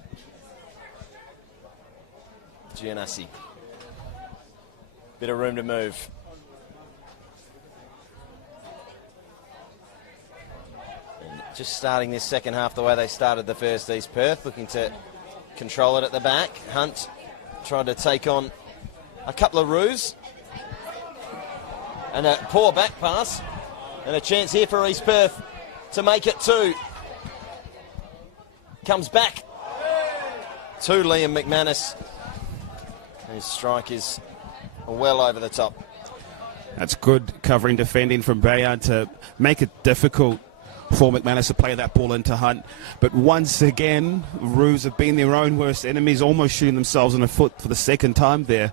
Gianassi. Bit of room to move. And just starting this second half the way they started the first, East Perth, looking to control it at the back. Hunt tried to take on a couple of roos. And a poor back pass. And a chance here for East Perth to make it two. Comes back to Liam McManus. His strike is well over the top. That's good covering defending from Bayard to make it difficult for McManus to play that ball into Hunt. But once again, Roos have been their own worst enemies, almost shooting themselves in the foot for the second time there.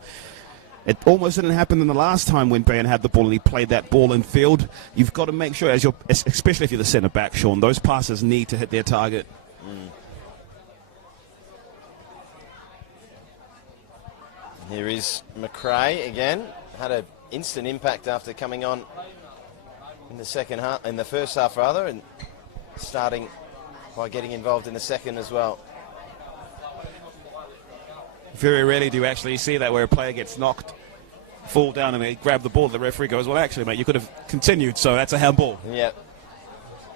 It almost didn't happen in the last time when Bayard had the ball and he played that ball in field. You've got to make sure, especially if you're the centre back, Sean, those passes need to hit their target. Here is McRae again. Had an instant impact after coming on in the second half, in the first half rather, and starting by getting involved in the second as well. Very rarely do you actually see that where a player gets knocked, fall down and they grab the ball. The referee goes, well, actually, mate, you could have continued, so that's a handball. Yep.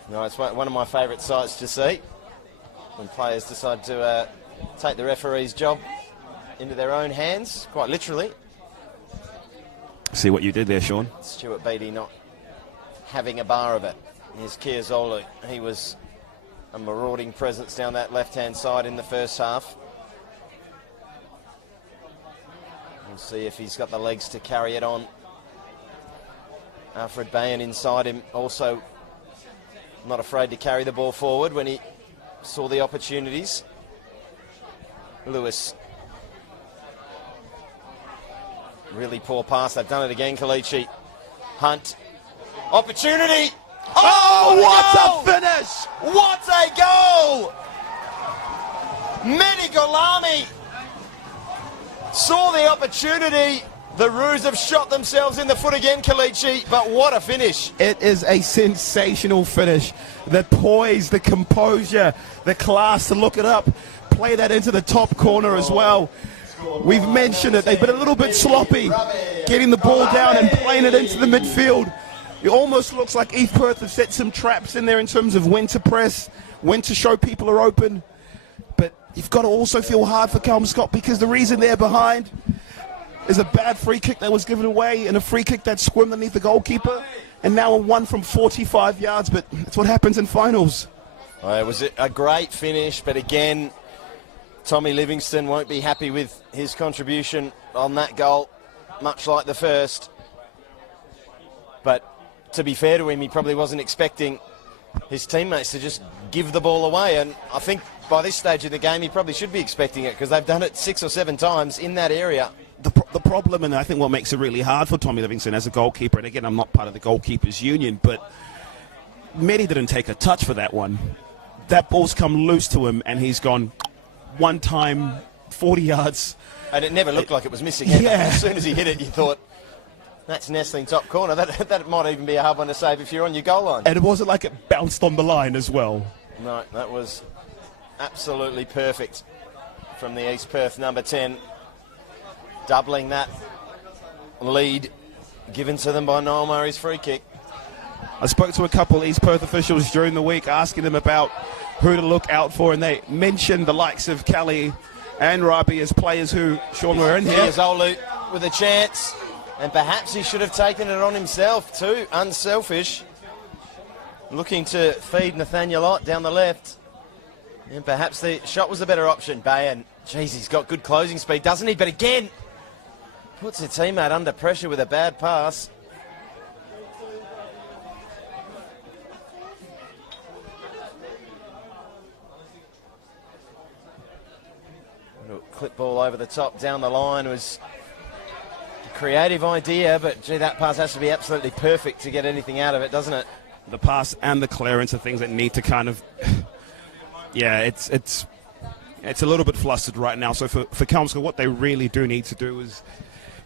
No, it's one of my favourite sights to see when players decide to take the referee's job into their own hands, quite literally. See what you did there, Sean. Stuart Beattie not having a bar of it. Here's Kiazolu. He was a marauding presence down that left-hand side in the first half. We'll see if he's got the legs to carry it on Alfred Bayan inside him, also not afraid to carry the ball forward when he saw the opportunities. Lewis. Really poor pass. They've done it again, Kalichi. Hunt. Opportunity. Oh, what a finish! What a goal! Mehdi Gholami saw the opportunity. The Roos have shot themselves in the foot again, Kalichi, but what a finish. It is a sensational finish. The poise, the composure, the class to look it up, play that into the top corner as well. We've mentioned it, they've been a little bit sloppy, getting the ball down and playing it into the midfield. It almost looks like East Perth have set some traps in there in terms of when to press, when to show people are open. But you've got to also feel hard for Kelmscott, because the reason they're behind is a bad free kick that was given away and a free kick that squirmed underneath the goalkeeper, and now a one from 45 yards, but that's what happens in finals. Well, it was a great finish, but again, Tommy Livingston won't be happy with his contribution on that goal, much like the first. But to be fair to him, he probably wasn't expecting his teammates to just give the ball away, and I think by this stage of the game he probably should be expecting it, because they've done it 6 or 7 times in that area. The problem, and I think what makes it really hard for Tommy Livingston as a goalkeeper, and again, I'm not part of the goalkeepers union, but Mehdi didn't take a touch for that one. That ball's come loose to him, and he's gone one time, 40 yards. And it never looked like it was missing. Yeah. As soon as he hit it, you thought, that's nestling top corner. That might even be a hard one to save if you're on your goal line. And it wasn't like it bounced on the line as well. No, that was absolutely perfect from the East Perth number 10. Doubling that lead given to them by Noel Murray's free kick. I spoke to a couple of East Perth officials during the week, asking them about who to look out for, and they mentioned the likes of Kelly and Rabi as players who, Sean, were in here. Here's Olu with a chance, and perhaps he should have taken it on himself too. Unselfish. Looking to feed Nathaniel Ott down the left. And perhaps the shot was a better option. Bayan, geez, he's got good closing speed, doesn't he? But again, puts a teammate under pressure with a bad pass. Clip ball over the top, down the line. Was a creative idea, but gee, that pass has to be absolutely perfect to get anything out of it, doesn't it? The pass and the clearance are things that need to kind of... Yeah, it's a little bit flustered right now. So for Kelmscott, what they really do need to do is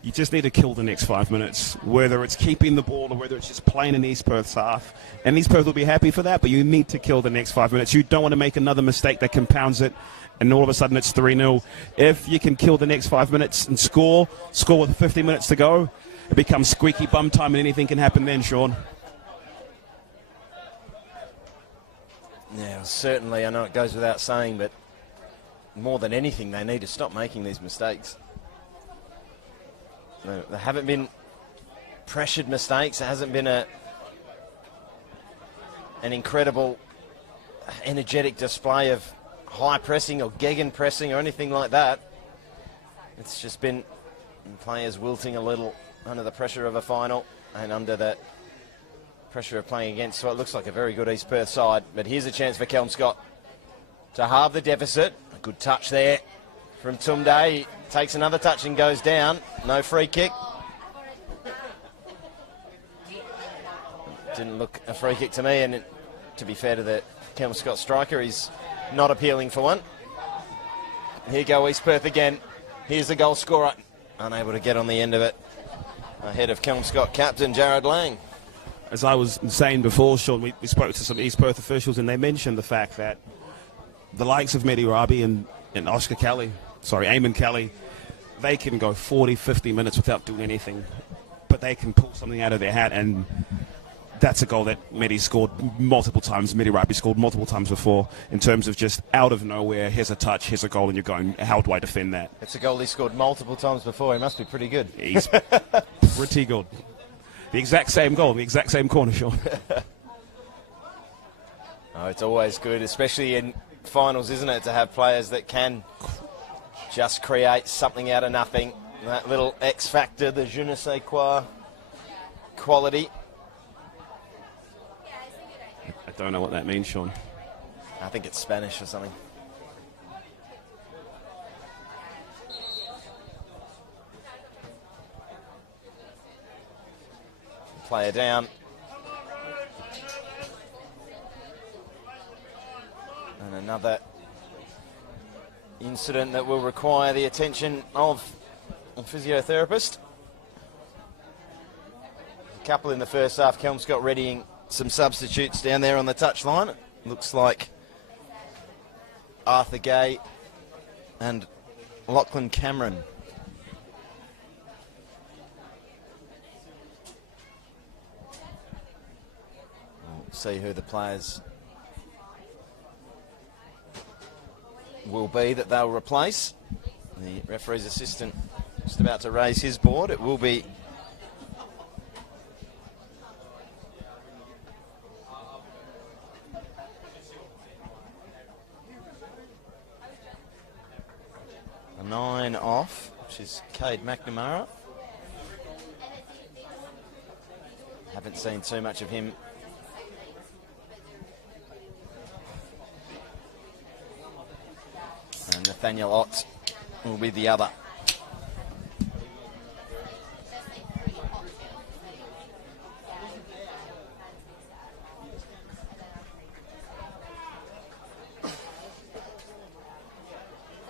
you just need to kill the next 5 minutes, whether it's keeping the ball or whether it's just playing in East Perth's half. And East Perth will be happy for that, but you need to kill the next 5 minutes. You don't want to make another mistake that compounds it, and all of a sudden it's 3-0. If you can kill the next 5 minutes and score with 50 minutes to go, it becomes squeaky bum time, and anything can happen then, Sean. Yeah, certainly. I know it goes without saying, but more than anything, they need to stop making these mistakes. No, there haven't been pressured mistakes. There hasn't been an incredible, energetic display of high pressing or gegen pressing or anything like that. It's just been players wilting a little under the pressure of a final and under the pressure of playing against what looks like a very good East Perth side. But here's a chance for Kelmscott to halve the deficit. A good touch there from Tunde. He takes another touch and goes down. No free kick. Didn't look a free kick to me, and to be fair to the Kelmscott striker, he's not appealing for one. Here go East Perth again. Here's the goal scorer. Unable to get on the end of it. Ahead of Kelmscott captain Jared Lang. As I was saying before, Sean, we spoke to some East Perth officials, and they mentioned the fact that the likes of Mehdi Rabi and Eamon Kelly, they can go 40, 50 minutes without doing anything, but they can pull something out of their hat, and that's a goal that Mehdi scored multiple times. Mehdi Rabi scored multiple times before, in terms of just out of nowhere, here's a touch, here's a goal, and you're going, how do I defend that? It's a goal he scored multiple times before. He must be pretty good. He's pretty good. The exact same goal, the exact same corner, Sean. Oh, it's always good, especially in finals, isn't it, to have players that can just create something out of nothing. That little X factor, the je ne sais quoi quality. I don't know what that means, Sean. I think it's Spanish or something. Player down. And another incident that will require the attention of a physiotherapist. A couple in the first half. Kelmscott readying some substitutes down there on the touchline. Looks like Arthur Gay and Lachlan Cameron. We'll see who the players will be that they'll replace. The referee's assistant just about to raise his board. It will be a 9 off, which is Cade McNamara. Haven't seen too much of him. And Nathaniel Ott will be the other.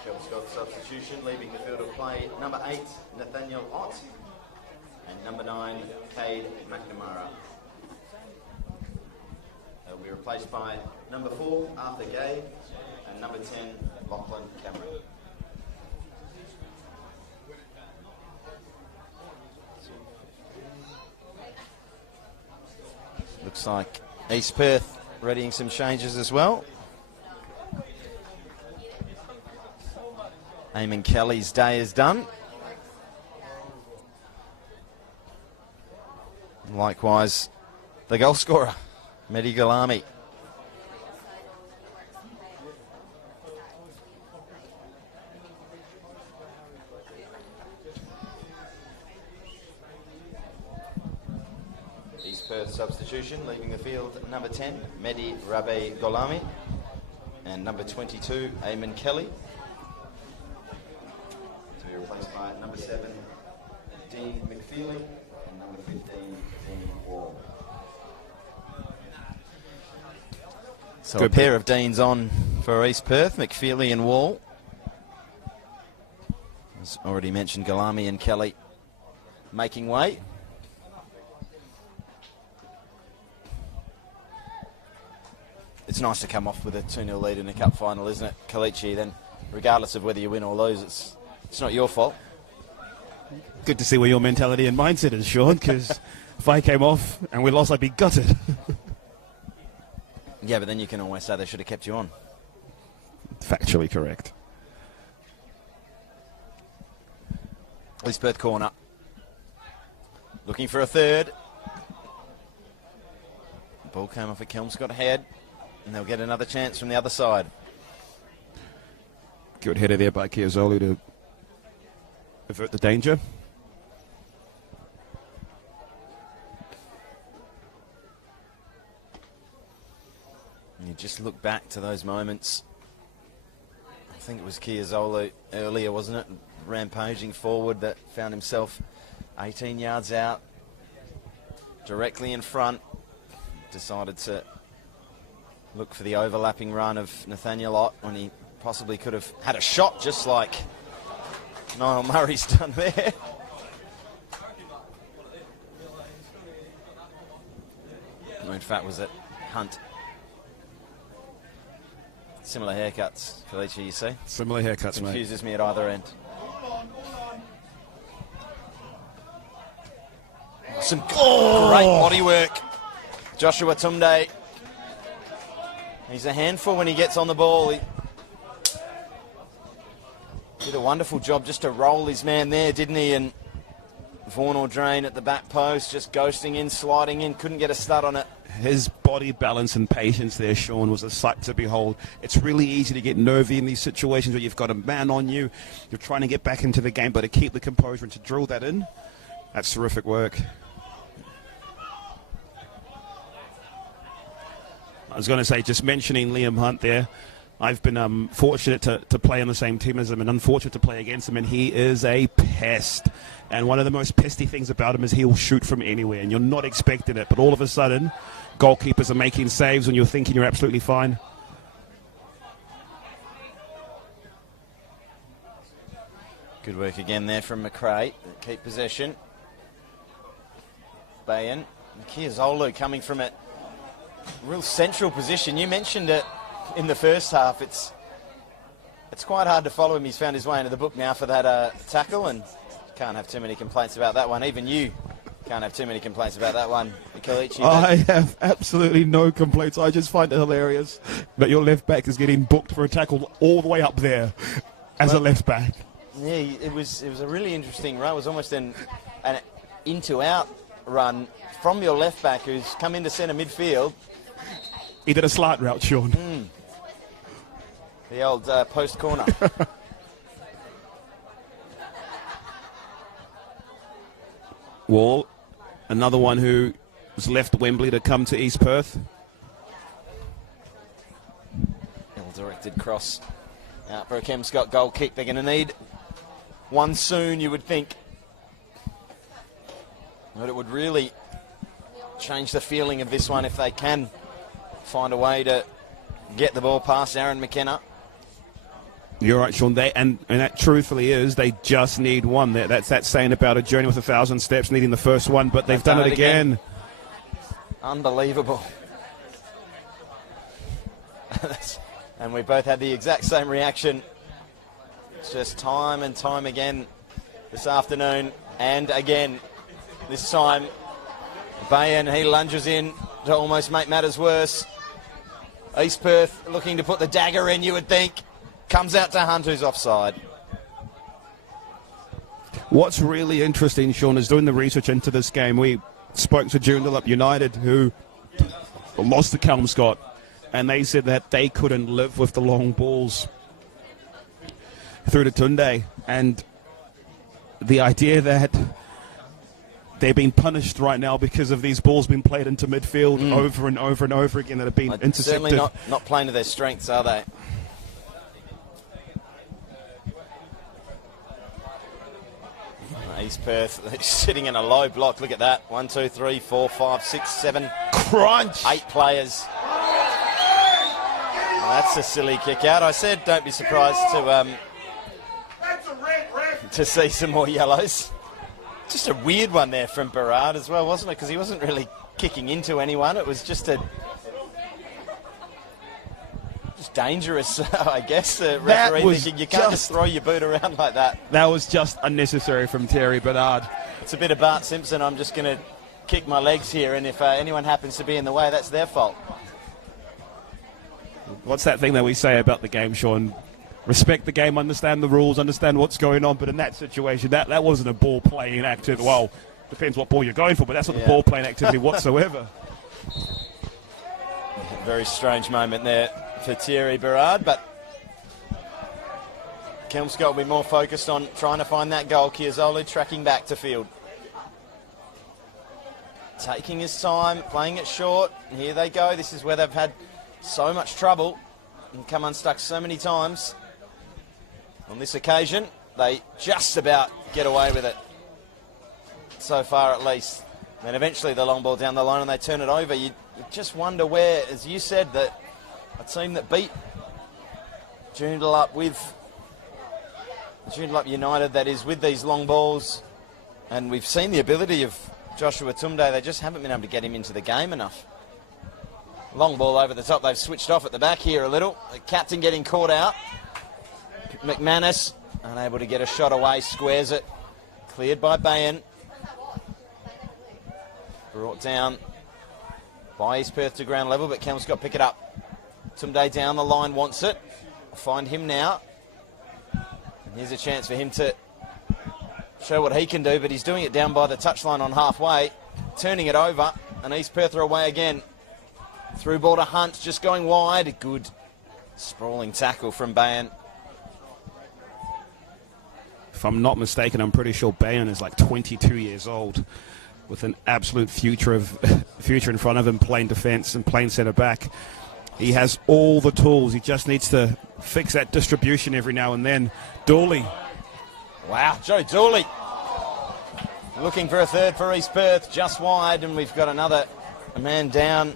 Kelmscott substitution, leaving the field of play, number 8, Nathaniel Ott, and number 9, Cade McNamara. They'll be replaced by number 4, Arthur Gay, and number 10, Lachlan Cameron. Looks like East Perth readying some changes as well. Eamon Kelly's day is done. Likewise, the goal scorer, Mehdi Galami. East Perth substitution, leaving the field, number 10, Mehdi Rabe Golami, and number 22, Eamon Kelly. To be replaced by number 7, Dean McFeely, and number 15, Dean Wall. So a pair of Deans on for East Perth, McFeely and Wall. As already mentioned, Golami and Kelly making way. It's nice to come off with a 2-0 lead in a cup final, isn't it, Kalichi? Then, regardless of whether you win or lose, it's not your fault. Good to see where your mentality and mindset is, Sean, because if I came off and we lost, I'd be gutted. Yeah, but then you can always say they should have kept you on. Factually correct. East Perth corner. Looking for a third. Ball came off a Kelmscott head, and they'll get another chance from the other side. Good header there by Chiazolu to avert the danger. And you just look back to those moments. I think it was Chiazolu earlier, wasn't it? Rampaging forward that found himself 18 yards out, directly in front. Decided to look for the overlapping run of Nathaniel Ott when he possibly could have had a shot, just like Niall Murray's done there. In fact, was it Hunt? Similar haircuts, Felicia, you see? Similar haircuts, mate. Confuses me at either end. Some great body work. Joshua Tumde. He's a handful when he gets on the ball. He did a wonderful job just to roll his man there, didn't he? And Vaughan Audrain at the back post, just ghosting in, sliding in, couldn't get a stud on it. His body balance and patience there, Sean, was a sight to behold. It's really easy to get nervy in these situations where you've got a man on you. You're trying to get back into the game, but to keep the composure and to drill that in, that's terrific work. I was going to say, just mentioning Liam Hunt there, I've been fortunate to play on the same team as him and unfortunate to play against him, and he is a pest. And one of the most pesty things about him is he'll shoot from anywhere, and you're not expecting it, but all of a sudden, goalkeepers are making saves when you're thinking you're absolutely fine. Good work again there from McRae. Keep possession. Bayan. Kiazolu coming from a real central position. You mentioned it in the first half. It's quite hard to follow him. He's found his way into the book now for that tackle, and can't have too many complaints about that one. Even you can't have too many complaints about that one, Kalichi. I have absolutely no complaints. I just find it hilarious that your left back is getting booked for a tackle all the way up there as a left back. Yeah, it was a really interesting run. It was almost an into-out run from your left back who's come into centre midfield. He did a slant route, Sean. The old post corner. Wall, another one who has left Wembley to come to East Perth. Ill-directed cross out for a Kelmscott goal kick. They're going to need one soon, you would think. But it would really change the feeling of this one if they can find a way to get the ball past Aaron McKenna. You're right, Sean. And that truthfully is, they just need one. That's that saying about a journey with 1,000 steps, needing the first one, but they've done it again. Unbelievable. And we both had the exact same reaction. It's just time and time again this afternoon. And again, this time, Bayan, he lunges in to almost make matters worse. East Perth looking to put the dagger in, you would think. Comes out to Hunt, who's offside. What's really interesting, Sean, is doing the research into this game. We spoke to Joondalup United, who lost to Kelmscott, and they said that they couldn't live with the long balls through to Tunde. And the idea that they're being punished right now because of these balls being played into midfield over and over and over again that have been intercepted. Certainly not playing to their strengths, are they? East Perth sitting in a low block. Look at that. 1, 2, 3, 4, 5, 6, 7. Crunch! 8 players. Well, that's a silly kick out. I said don't be surprised to see some more yellows. Just a weird one there from Berard as well, wasn't it? Because he wasn't really kicking into anyone. It was just dangerous, I guess. The referee thinking you can't just throw your boot around like that. That was just unnecessary from Terry Bernard. It's a bit of Bart Simpson. I'm just going to kick my legs here, and if anyone happens to be in the way, that's their fault. What's that thing that we say about the game, Sean? Respect the game, understand the rules, understand what's going on. But in that situation, that wasn't a ball-playing activity. Well, depends what ball you're going for, but that's not the ball-playing activity whatsoever. Very strange moment there for Thierry Berard, but Kelmscott will be more focused on trying to find that goal. Kiazolu tracking back to field. Taking his time, playing it short. And here they go. This is where they've had so much trouble and come unstuck so many times. On this occasion, they just about get away with it. So far, at least. And eventually the long ball down the line and they turn it over. You just wonder where, as you said, that a team that beat Joondalup United, that is, with these long balls, and we've seen the ability of Joshua Tunde, they just haven't been able to get him into the game enough. Long ball over the top. They've switched off at the back here a little. The captain getting caught out. McManus unable to get a shot away, squares it. Cleared by Bayan. Brought down by East Perth to ground level, but Kelmscott pick it up. Tunde down the line wants it. Find him now. And here's a chance for him to show what he can do, but he's doing it down by the touchline on halfway. Turning it over, and East Perth are away again. Through ball to Hunt, just going wide. Good sprawling tackle from Bayan. If I'm not mistaken, I'm pretty sure Bayan is like 22 years old. with an absolute future in front of him, playing defence and playing centre back. He has all the tools. He just needs to fix that distribution every now and then. Dooley. Wow, Joe Dooley looking for a third for East Perth, just wide, and we've got another man down.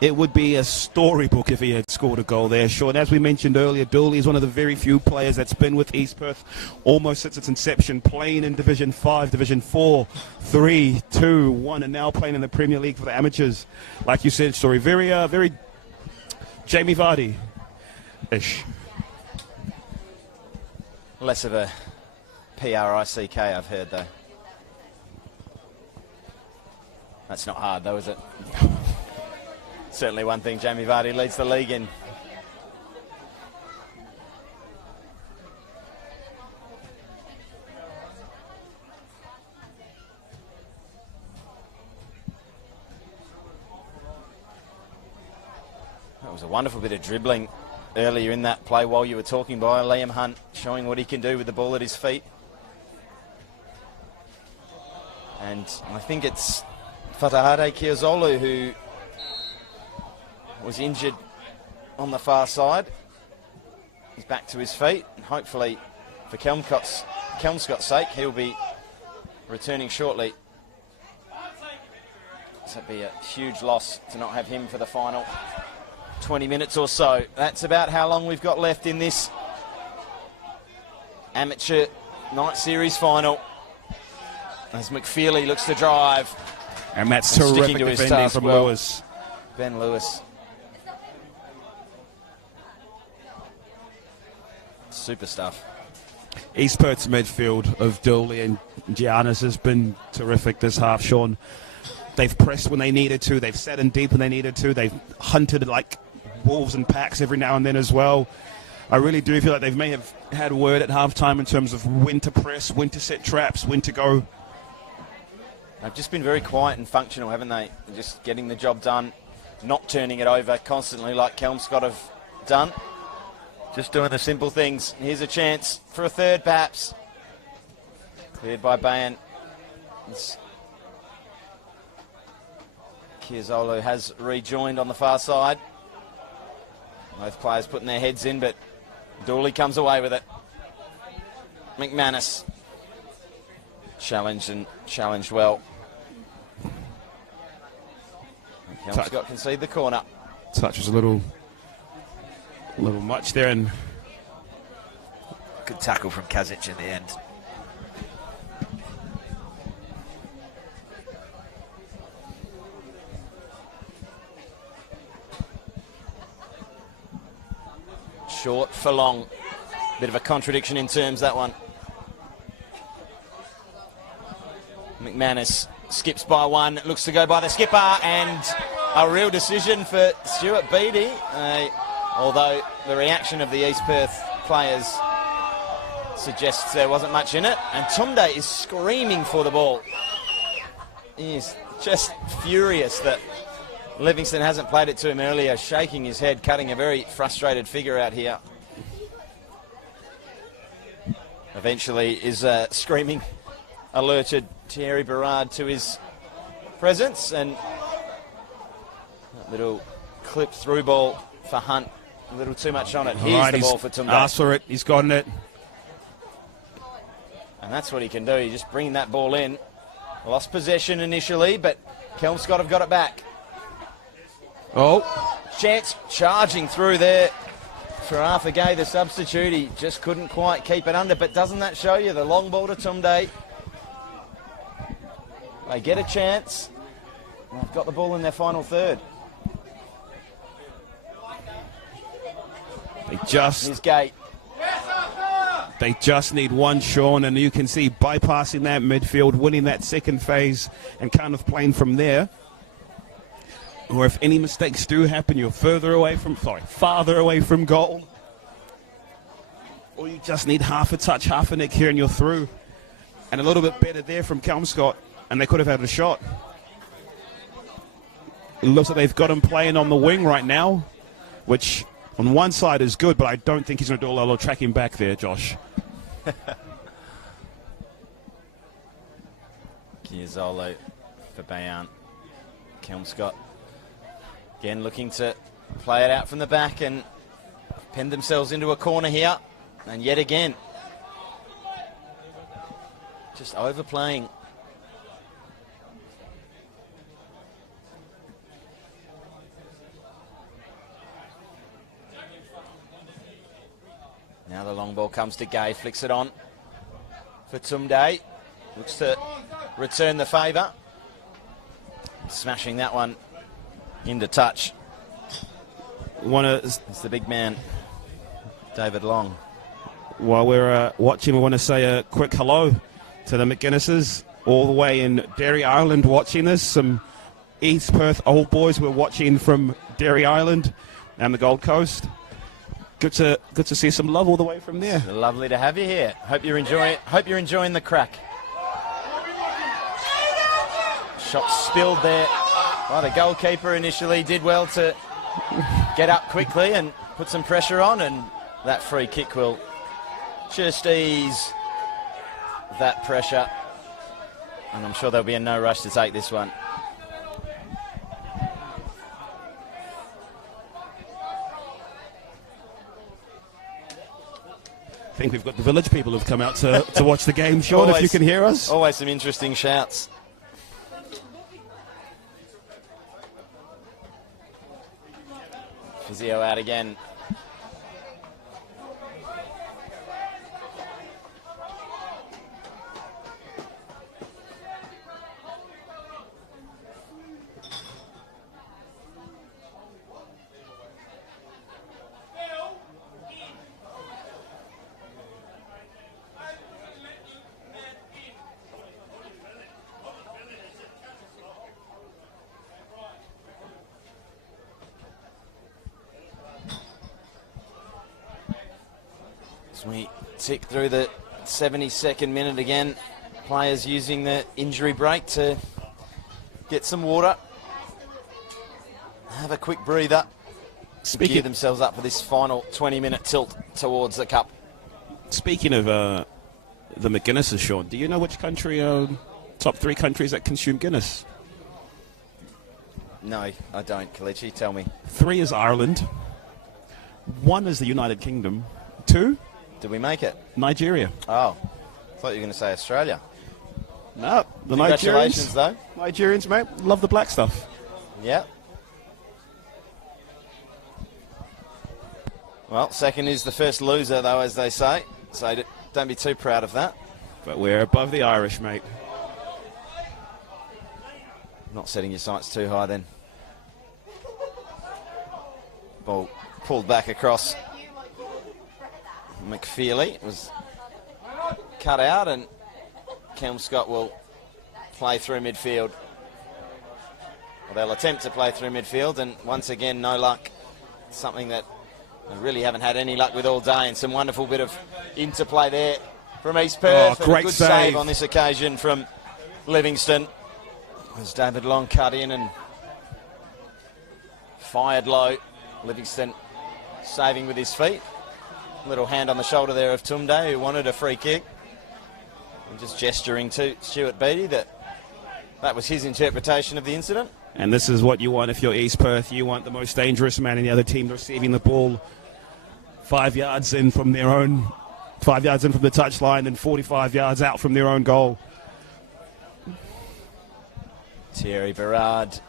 It would be a storybook if he had scored a goal there, Sean. As we mentioned earlier, Dooley is one of the very few players that's been with East Perth almost since its inception, playing in Division 5, Division 4, 3, 2, 1, and now playing in the Premier League for the amateurs. Like you said, Story, very Jamie Vardy-ish. Less of a P-R-I-C-K, I've heard, though. That's not hard, though, is it? Certainly one thing Jamie Vardy leads the league in. That was a wonderful bit of dribbling earlier in that play while you were talking by Liam Hunt, showing what he can do with the ball at his feet. And I think it's Fatahade Kiozolu who was injured on the far side. He's back to his feet, and hopefully for Kelmscott's sake, he'll be returning shortly. So it'd be a huge loss to not have him for the final 20 minutes or so. That's about how long we've got left in this amateur night series final, as McFeely looks to drive. And that's terrific to his defending task from well. Lewis. Ben Lewis. Super stuff. East Perth's midfield of Dooley and Giannis has been terrific this half, Sean. They've pressed when they needed to. They've sat in deep when they needed to. They've hunted like wolves and packs every now and then as well. I really do feel like they may have had a word at halftime in terms of when to press, when to set traps, when to go. They've just been very quiet and functional, haven't they? Just getting the job done, not turning it over constantly like Kelmscott have done. Just doing the simple things. Here's a chance for a third, perhaps. Cleared by Bayan. Kiozolu has rejoined on the far side. Both players putting their heads in, but Dooley comes away with it. McManus challenged and challenged well. Kelmscott concede the corner. Touch was a little much there, and good tackle from Kazic in the end. Short for long. Bit of a contradiction in terms, that one. McManus skips by one, looks to go by the skipper, and a real decision for Stuart Beattie. Although the reaction of the East Perth players suggests there wasn't much in it. And Tunde is screaming for the ball. He is just furious that Livingston hasn't played it to him earlier, shaking his head, cutting a very frustrated figure out here. Eventually is screaming, alerted Thierry Berard to his presence, and that little clip through ball for Hunt. A little too much on it. Here's the ball for Tunde. Asked for it, he's gotten it. And that's what he can do. He's just bringing that ball in. Lost possession initially, but Kelmscott have got it back. Oh. Chance charging through there for Arthur Gay, the substitute. He just couldn't quite keep it under, but doesn't that show you the long ball to Tunde? They get a chance. They've got the ball in their final third. Here's Gate. They just need one, Sean, and you can see bypassing that midfield, winning that second phase, and kind of playing from there. Or if any mistakes do happen, you're farther away from goal. Or you just need half a touch, half a nick here, and you're through. And a little bit better there from Kelmscott, and they could have had a shot. It looks like they've got him playing on the wing right now, which on one side is good, but I don't think he's going to do a lot of tracking back there, Josh. Kiazolo for Bayan. Kelmscott again looking to play it out from the back and pen themselves into a corner here. And yet again, just overplaying. Now the long ball comes to Gay, flicks it on for Tumday. Looks to return the favour. Smashing that one into touch. It's the big man, David Long. While we're watching, we want to say a quick hello to the McGuinnesses all the way in Derry Island watching this. Some East Perth old boys were watching from Derry Island and the Gold Coast. Good to see some love all the way from there. It's lovely to have you here. Hope you're enjoying the crack. Shot spilled there. Well, the goalkeeper initially did well to get up quickly and put some pressure on, and that free kick will just ease that pressure. And I'm sure there'll be no rush to take this one. I think we've got the village people who've come out to watch the game. Sean, if you can hear us. Always some interesting shouts. Physio out again. As we tick through the 72nd minute again, players using the injury break to get some water, have a quick breather, gear themselves up for this final 20-minute tilt towards the cup. Speaking of the McGuinnesses, Sean, do you know which country, top 3 countries that consume Guinness? No, I don't. Kalichi, tell me. 3 is Ireland. 1 is the United Kingdom. 2? Did we make it? Nigeria. Oh, I thought you were going to say Australia. No, the Congratulations, though. Nigerians, mate, love the black stuff. Yeah. Well, second is the first loser, though, as they say. So don't be too proud of that. But we're above the Irish, mate. Not setting your sights too high, then. Ball pulled back across. McFeely was cut out, and Kelmscott will play through midfield. Well, they'll attempt to play through midfield, and once again, no luck. Something that they really haven't had any luck with all day, and some wonderful bit of interplay there from East Perth. Oh, great good save on this occasion from Livingston. As David Long cut in and fired low. Livingston saving with his feet. Little hand on the shoulder there of Tumday, who wanted a free kick. And just gesturing to Stuart Beattie that was his interpretation of the incident. And this is what you want if you're East Perth. You want the most dangerous man in the other team receiving the ball 5 yards in from their own, 5 yards in from the touchline and 45 yards out from their own goal. Thierry Berard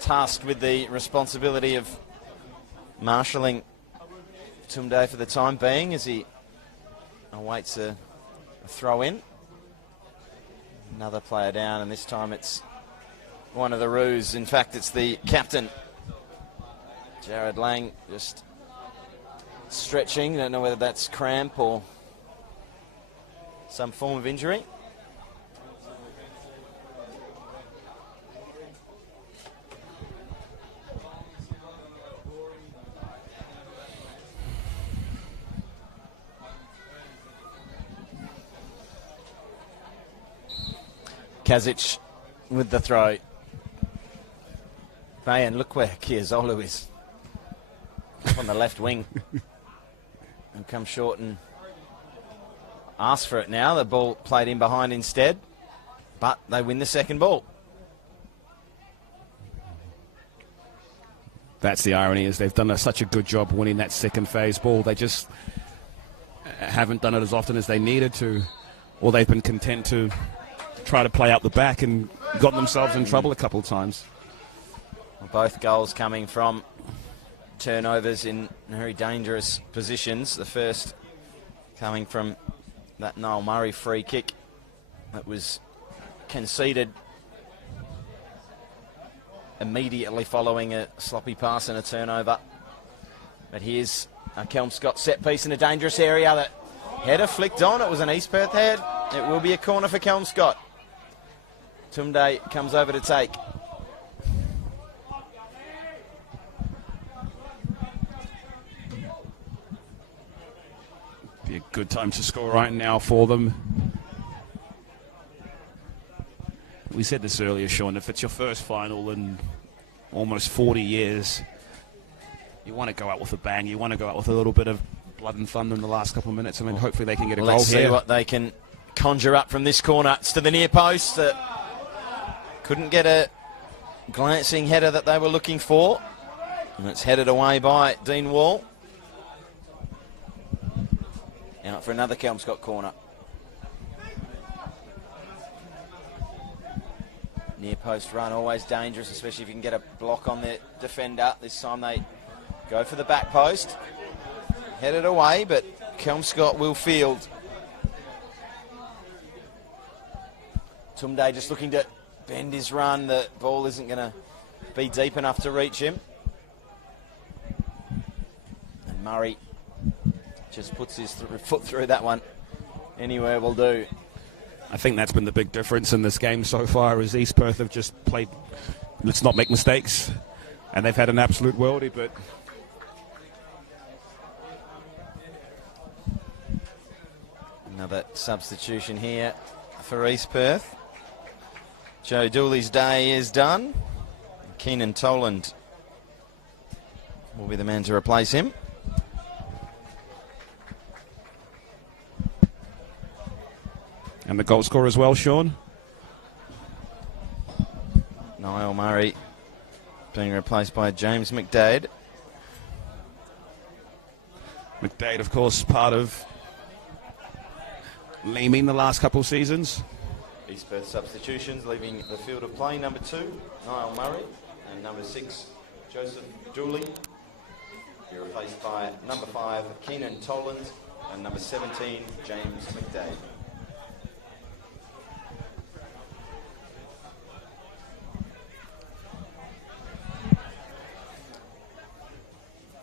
tasked with the responsibility of marshalling Tumday for the time being as he awaits a throw in. Another player down, and this time it's one of the Roos. In fact, it's the captain, Jared Lang, just stretching. Don't know whether that's cramp or some form of injury. Kazic with the throw. Bayan, look where Kiazolo is. On the left wing. And come short and ask for it now. The ball played in behind instead. but they win the second ball. That's the irony, is they've done such a good job winning that second phase ball. They just haven't done it as often as they needed to, or they've been content to try to play out the back and gotten themselves in trouble a couple of times. Both goals coming from turnovers in very dangerous positions. The first coming from that Niall Murray free kick that was conceded immediately following a sloppy pass and a turnover. But here's a Kelmscott set piece in a dangerous area. That header flicked on. It was an East Perth head. It will be a corner for Kelmscott. Tumday comes over to take. Be a good time to score right now for them. We said this earlier, Sean, if it's your first final in almost 40 years, you want to go out with a bang. You want to go out with a little bit of blood and thunder in the last couple of minutes. I mean, hopefully they can get a goal here. Let's see what they can conjure up from this corner. It's to the near post. Couldn't get a glancing header that they were looking for. And it's headed away by Dean Wall. Out for another Kelmscott corner. Near post run, always dangerous, especially if you can get a block on the defender. This time they go for the back post. Headed away, but Kelmscott will field. Tumday just looking to bend his run. The ball isn't going to be deep enough to reach him. And Murray just puts his foot through that one. Anywhere will do. I think that's been the big difference in this game so far, is East Perth have just played, let's not make mistakes, and they've had an absolute worldie, but another substitution here for East Perth. Joe Dooley's day is done. Keenan Toland will be the man to replace him. And the goal scorer as well, Sean? Niall Murray being replaced by James McDade. McDade, of course, part of Leaming the last couple of seasons. East Perth substitutions leaving the field of play. Number 2, Niall Murray, and number 6, Joseph Dooley. You're replaced by number 5, Keenan Toland, and number 17, James McDade.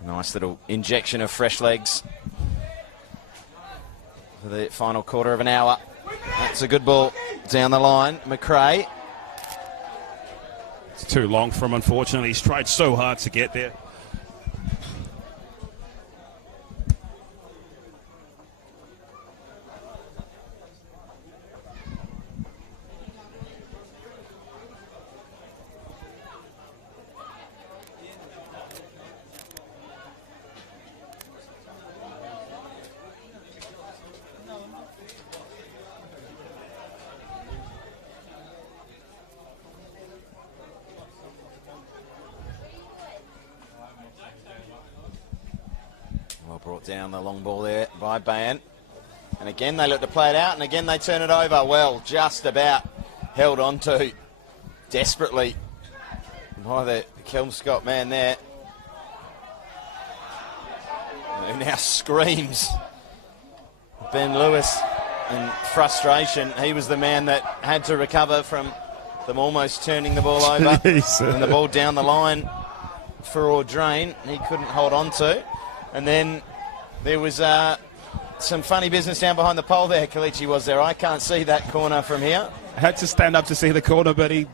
Nice little injection of fresh legs for the final quarter of an hour. That's a good ball down the line. McRae. It's too long for him, unfortunately. He's tried so hard to get there. Brought down the long ball there by Bayan. And again they look to play it out, and again they turn it over. Well, just about held on to desperately by the Kelmscott man there, who now screams. Ben Lewis in frustration. He was the man that had to recover from them almost turning the ball over. And the ball down the line for Audrain, he couldn't hold on to. And then there was some funny business down behind the pole there. Kalichi was there. I can't see that corner from here. I had to stand up to see the corner, but he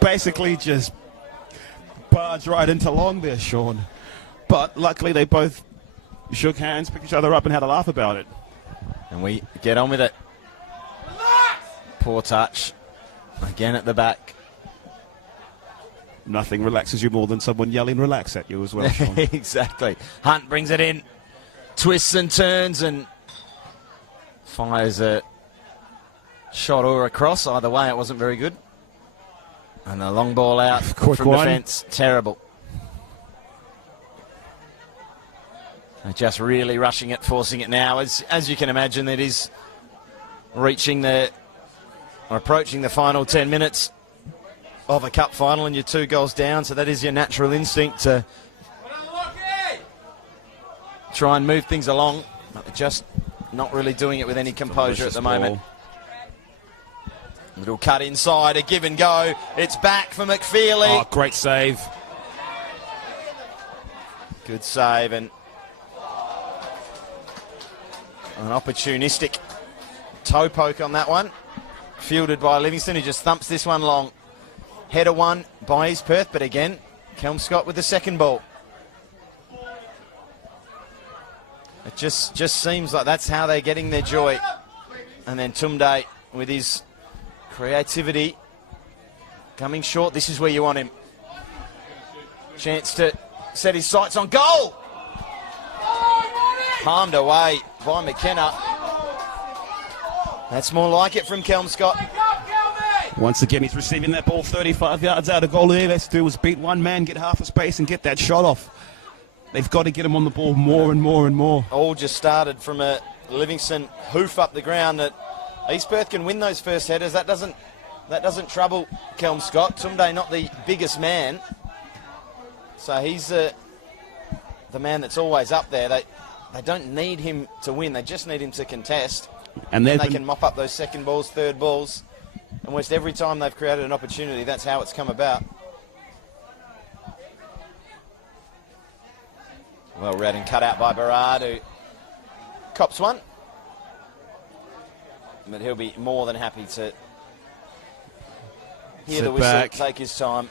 basically just barged right into long there, Sean. But luckily they both shook hands, picked each other up and had a laugh about it. And we get on with it. Poor touch. Again at the back. Nothing relaxes you more than someone yelling relax at you as well, Sean. Exactly. Hunt brings it in. Twists and turns and fires a shot or across. Either way, it wasn't very good. And the long ball out Quick from one. defence. Terrible. They're just really rushing it, forcing it now. As you can imagine, it is approaching the final 10 minutes of a cup final, and you're 2 goals down, so that is your natural instinct to try and move things along, but they're just not really doing it with any composure at the moment. Little cut inside, a give and go. It's back for McFeely. Oh, great save. Good save, and an opportunistic toe poke on that one. Fielded by Livingston, who just thumps this one long. Header one by East Perth, but again, Kelmscott with the second ball. It just seems like that's how they're getting their joy. And then Tumday with his creativity coming short. This is where you want him. Chance to set his sights on goal. Palmed away by McKenna. That's more like it from Kelmscott. Once again, he's receiving that ball 35 yards out of goal. All he has to do is beat one man, get half a space, and get that shot off. They've got to get him on the ball more and more and more. All just started from a Livingston hoof up the ground. That East Perth can win those first headers. That doesn't trouble Kelmscott. Tumday not the biggest man, so he's the man that's always up there. They don't need him to win. They just need him to contest, and they can mop up those second balls, third balls. Almost every time they've created an opportunity, that's how it's come about. Well read and cut out by Berard, who cops one. But he'll be more than happy to hear the whistle, take his time.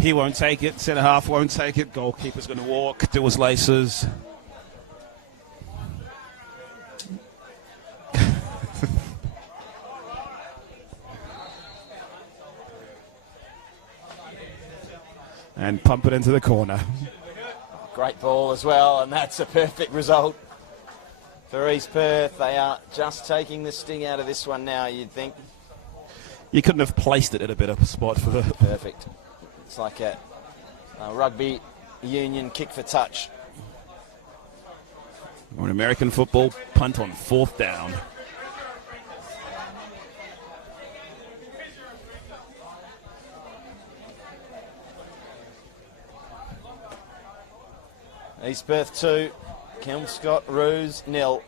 He won't take it. Centre half won't take it. Goalkeeper's going to walk, do his laces. And pump it into the corner. Great ball as well, and that's a perfect result for East Perth. They are just taking the sting out of this one now, you'd think. You couldn't have placed it at a better spot for the... Perfect. It's like a rugby union kick for touch. Or an American football punt on 4th down. East Perth 2, Kelmscott Roos 0.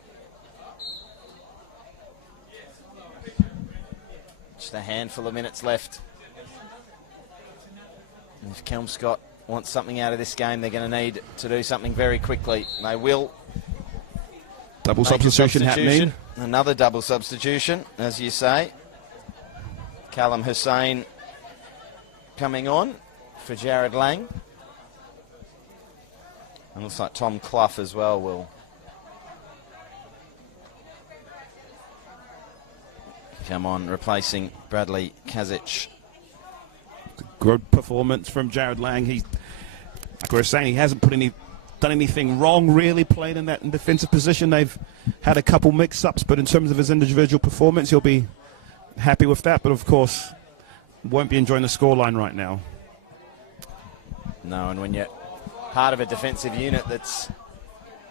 Just a handful of minutes left. If Kelmscott wants something out of this game, they're going to need to do something very quickly. They will. Double substitution happening. Another double substitution, as you say. Callum Hussein coming on for Jared Lang. And looks like Tom Clough as well will come on, replacing Bradley Kazic. Good performance from Jared Lang. Like we were saying, he hasn't done anything wrong, really, playing in that defensive position. They've had a couple mix-ups, but in terms of his individual performance, he'll be happy with that. But, of course, won't be enjoying the scoreline right now. No, and when you're part of a defensive unit that's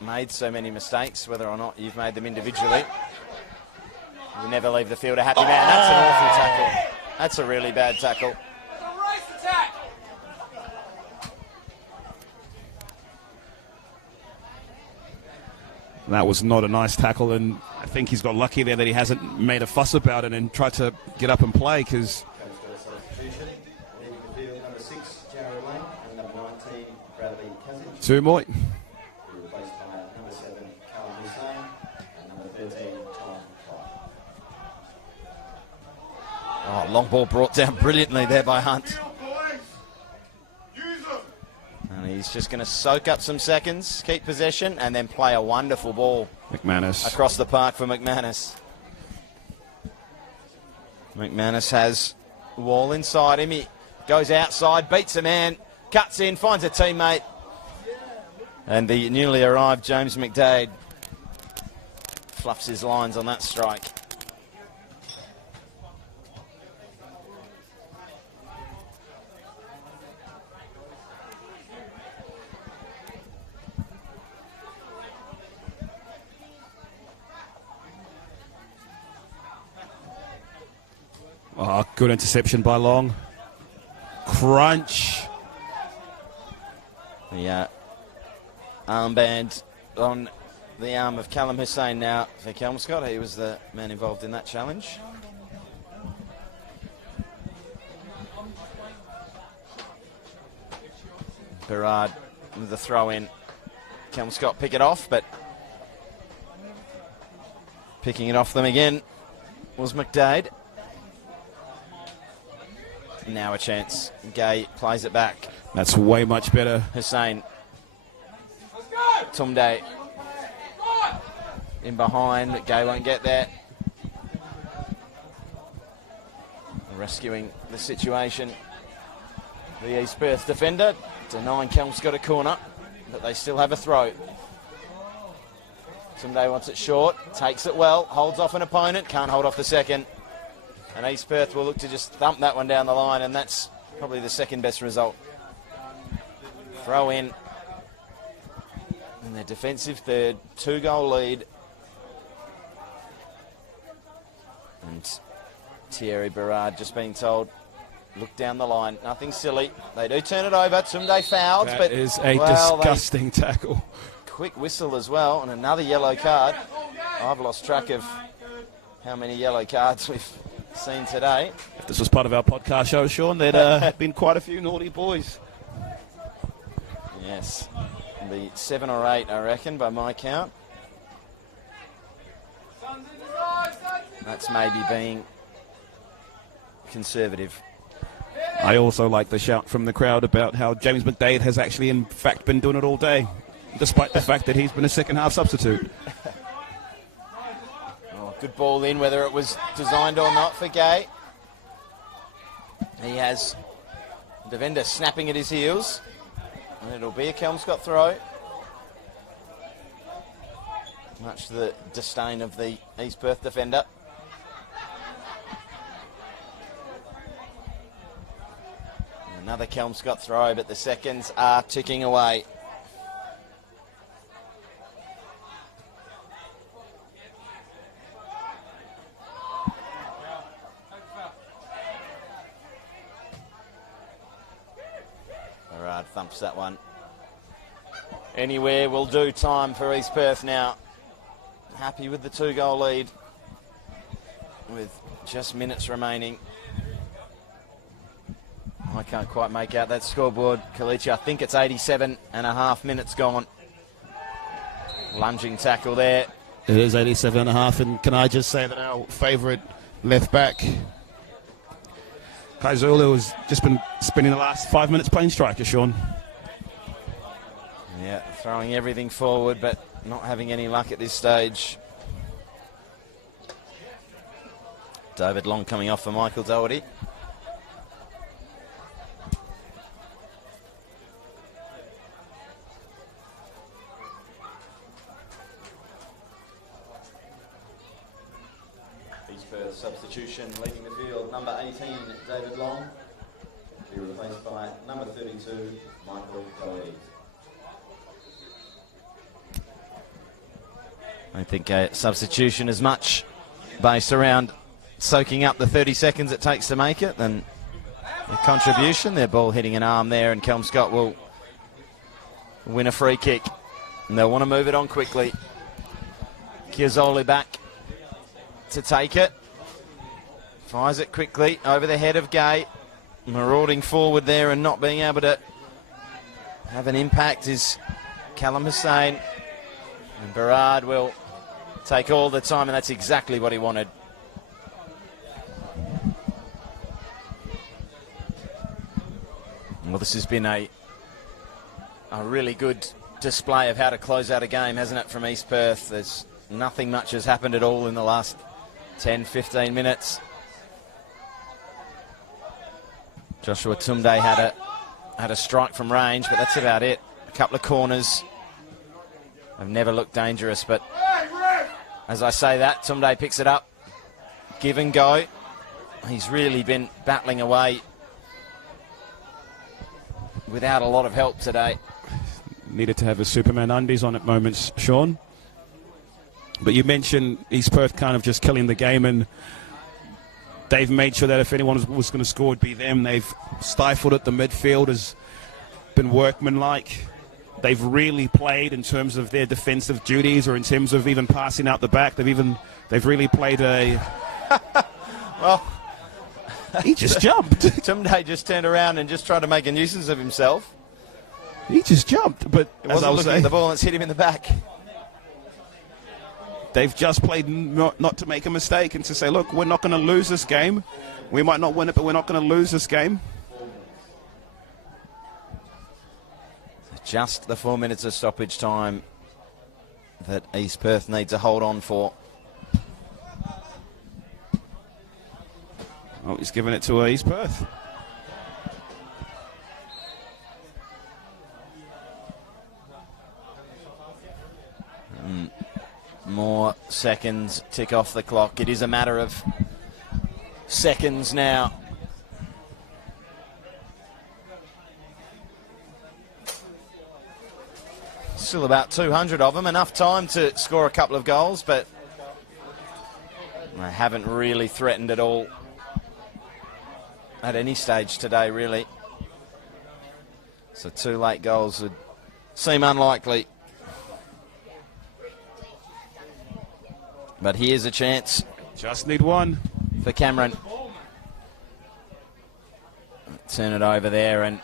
made so many mistakes, whether or not you've made them individually, you never leave the field a happy man. That's an awful tackle. That's a really bad tackle. That was not a nice tackle, and I think he's got lucky there that he hasn't made a fuss about it and tried to get up and play, because... Two more. Oh, long ball brought down brilliantly there by Hunt. And he's just going to soak up some seconds, keep possession, and then play a wonderful ball McManus across the park for McManus. McManus has Wall inside him. He goes outside, beats a man, cuts in, finds a teammate. And the newly arrived James McDade fluffs his lines on that strike. Oh, good interception by Long. Crunch. The armband on the arm of Callum Hussein now for Kelmscott. He was the man involved in that challenge. Berard with the throw in. Kelmscott pick it off, but picking it off them again was McDade. Now a chance. Gay plays it back. That's way much better. Hussein. Tumday in behind, but Gay won't get there. Rescuing the situation. The East Perth defender denying Kelmscott a corner, but they still have a throw. Tumday wants it short, takes it well, holds off an opponent, can't hold off the second. And East Perth will look to just thump that one down the line, and that's probably the second best result. Throw in. And their defensive third, 2-goal lead. And Thierry Berard just being told, look down the line, nothing silly. They do turn it over, Tumday fouled. That but is a disgusting tackle. Quick whistle as well, and another yellow card. I've lost track of how many yellow cards we've seen today. If this was part of our podcast show, Sean, there'd have been quite a few naughty boys. Yes, the 7 or 8, I reckon, by my count. That's maybe being conservative. I also like the shout from the crowd about how James McDade has actually, in fact, been doing it all day, despite the fact that he's been a second-half substitute. Oh, good ball in, whether it was designed or not for Gay. He has the defender snapping at his heels, and it'll be a Kelmscott throw. Much to the disdain of the East Perth defender. Another Kelmscott throw, but the seconds are ticking away. Berard thumps that one. Anywhere will do. Time for East Perth now. Happy with the 2-goal lead with just minutes remaining. I can't quite make out that scoreboard, Kalichi. I think it's 87.5 minutes gone. Lunging tackle there. It is 87.5, and can I just say that our favourite left back, Kaizulu, has just been spending the last 5 minutes playing striker, Sean. Yeah, throwing everything forward, but not having any luck at this stage. David Long coming off for Michael Doherty. Substitution leaving the field, number 18, David Long, to be replaced by number 32, Michael Doherty. I think a substitution is much based around soaking up the 30 seconds it takes to make it than the contribution. Their ball hitting an arm there, and Kelmscott will win a free kick, and they'll want to move it on quickly. Chiazzoli back to take it. Fires it quickly over the head of Gay. Marauding forward there and not being able to have an impact is Callum Hussein. And Berard will take all the time, and that's exactly what he wanted. Well, this has been a really good display of how to close out a game, hasn't it, from East Perth? There's nothing much has happened at all in the last 10, 15 minutes. Joshua Tumday had a strike from range, but that's about it. A couple of corners have never looked dangerous, but as I say that, Tumday picks it up. Give and go. He's really been battling away without a lot of help today. Needed to have his Superman undies on at moments, Sean. But you mentioned East Perth kind of just killing the game, and they've made sure that if anyone was going to score, it'd be them. They've stifled at the midfield, has been workmanlike. They've really played in terms of their defensive duties, or in terms of even passing out the back. They've really played a. Well, he just jumped. Tumday just turned around and just tried to make a nuisance of himself. He just jumped, but It wasn't looking at the ball and it's hit him in the back. They've just played not to make a mistake and to say, look, we're not going to lose this game. We might not win it, but we're not going to lose this game. Just the 4 minutes of stoppage time that East Perth need to hold on for. Oh, he's giving it to East Perth. More seconds tick off the clock. It is a matter of seconds now. Still about 200 of them. Enough time to score a couple of goals, but they haven't really threatened at all at any stage today, really. So 2 late goals would seem unlikely. But here's a chance. Just need one. For Cameron. Turn it over there and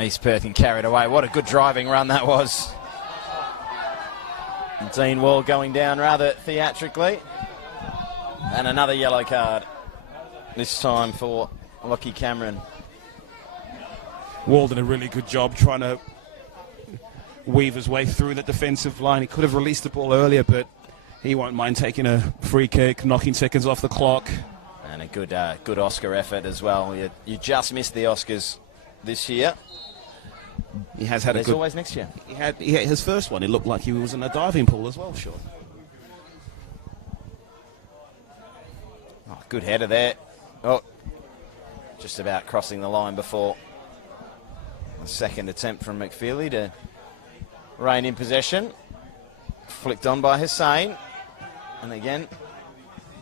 East Perth can carry it away. What a good driving run that was. And Dean Wall going down rather theatrically. And another yellow card. This time for Lockie Cameron. Wall did a really good job trying to weave his way through the defensive line. He could have released the ball earlier, but he won't mind taking a free kick, knocking seconds off the clock. And a good Oscar effort as well. You just missed the Oscars this year. He has had There's always next year. He had his first one. It looked like he was in a diving pool as well, sure. Oh, good header there. Oh, just about crossing the line before the second attempt from McFeely to rein in possession. Flicked on by Hussain. And again,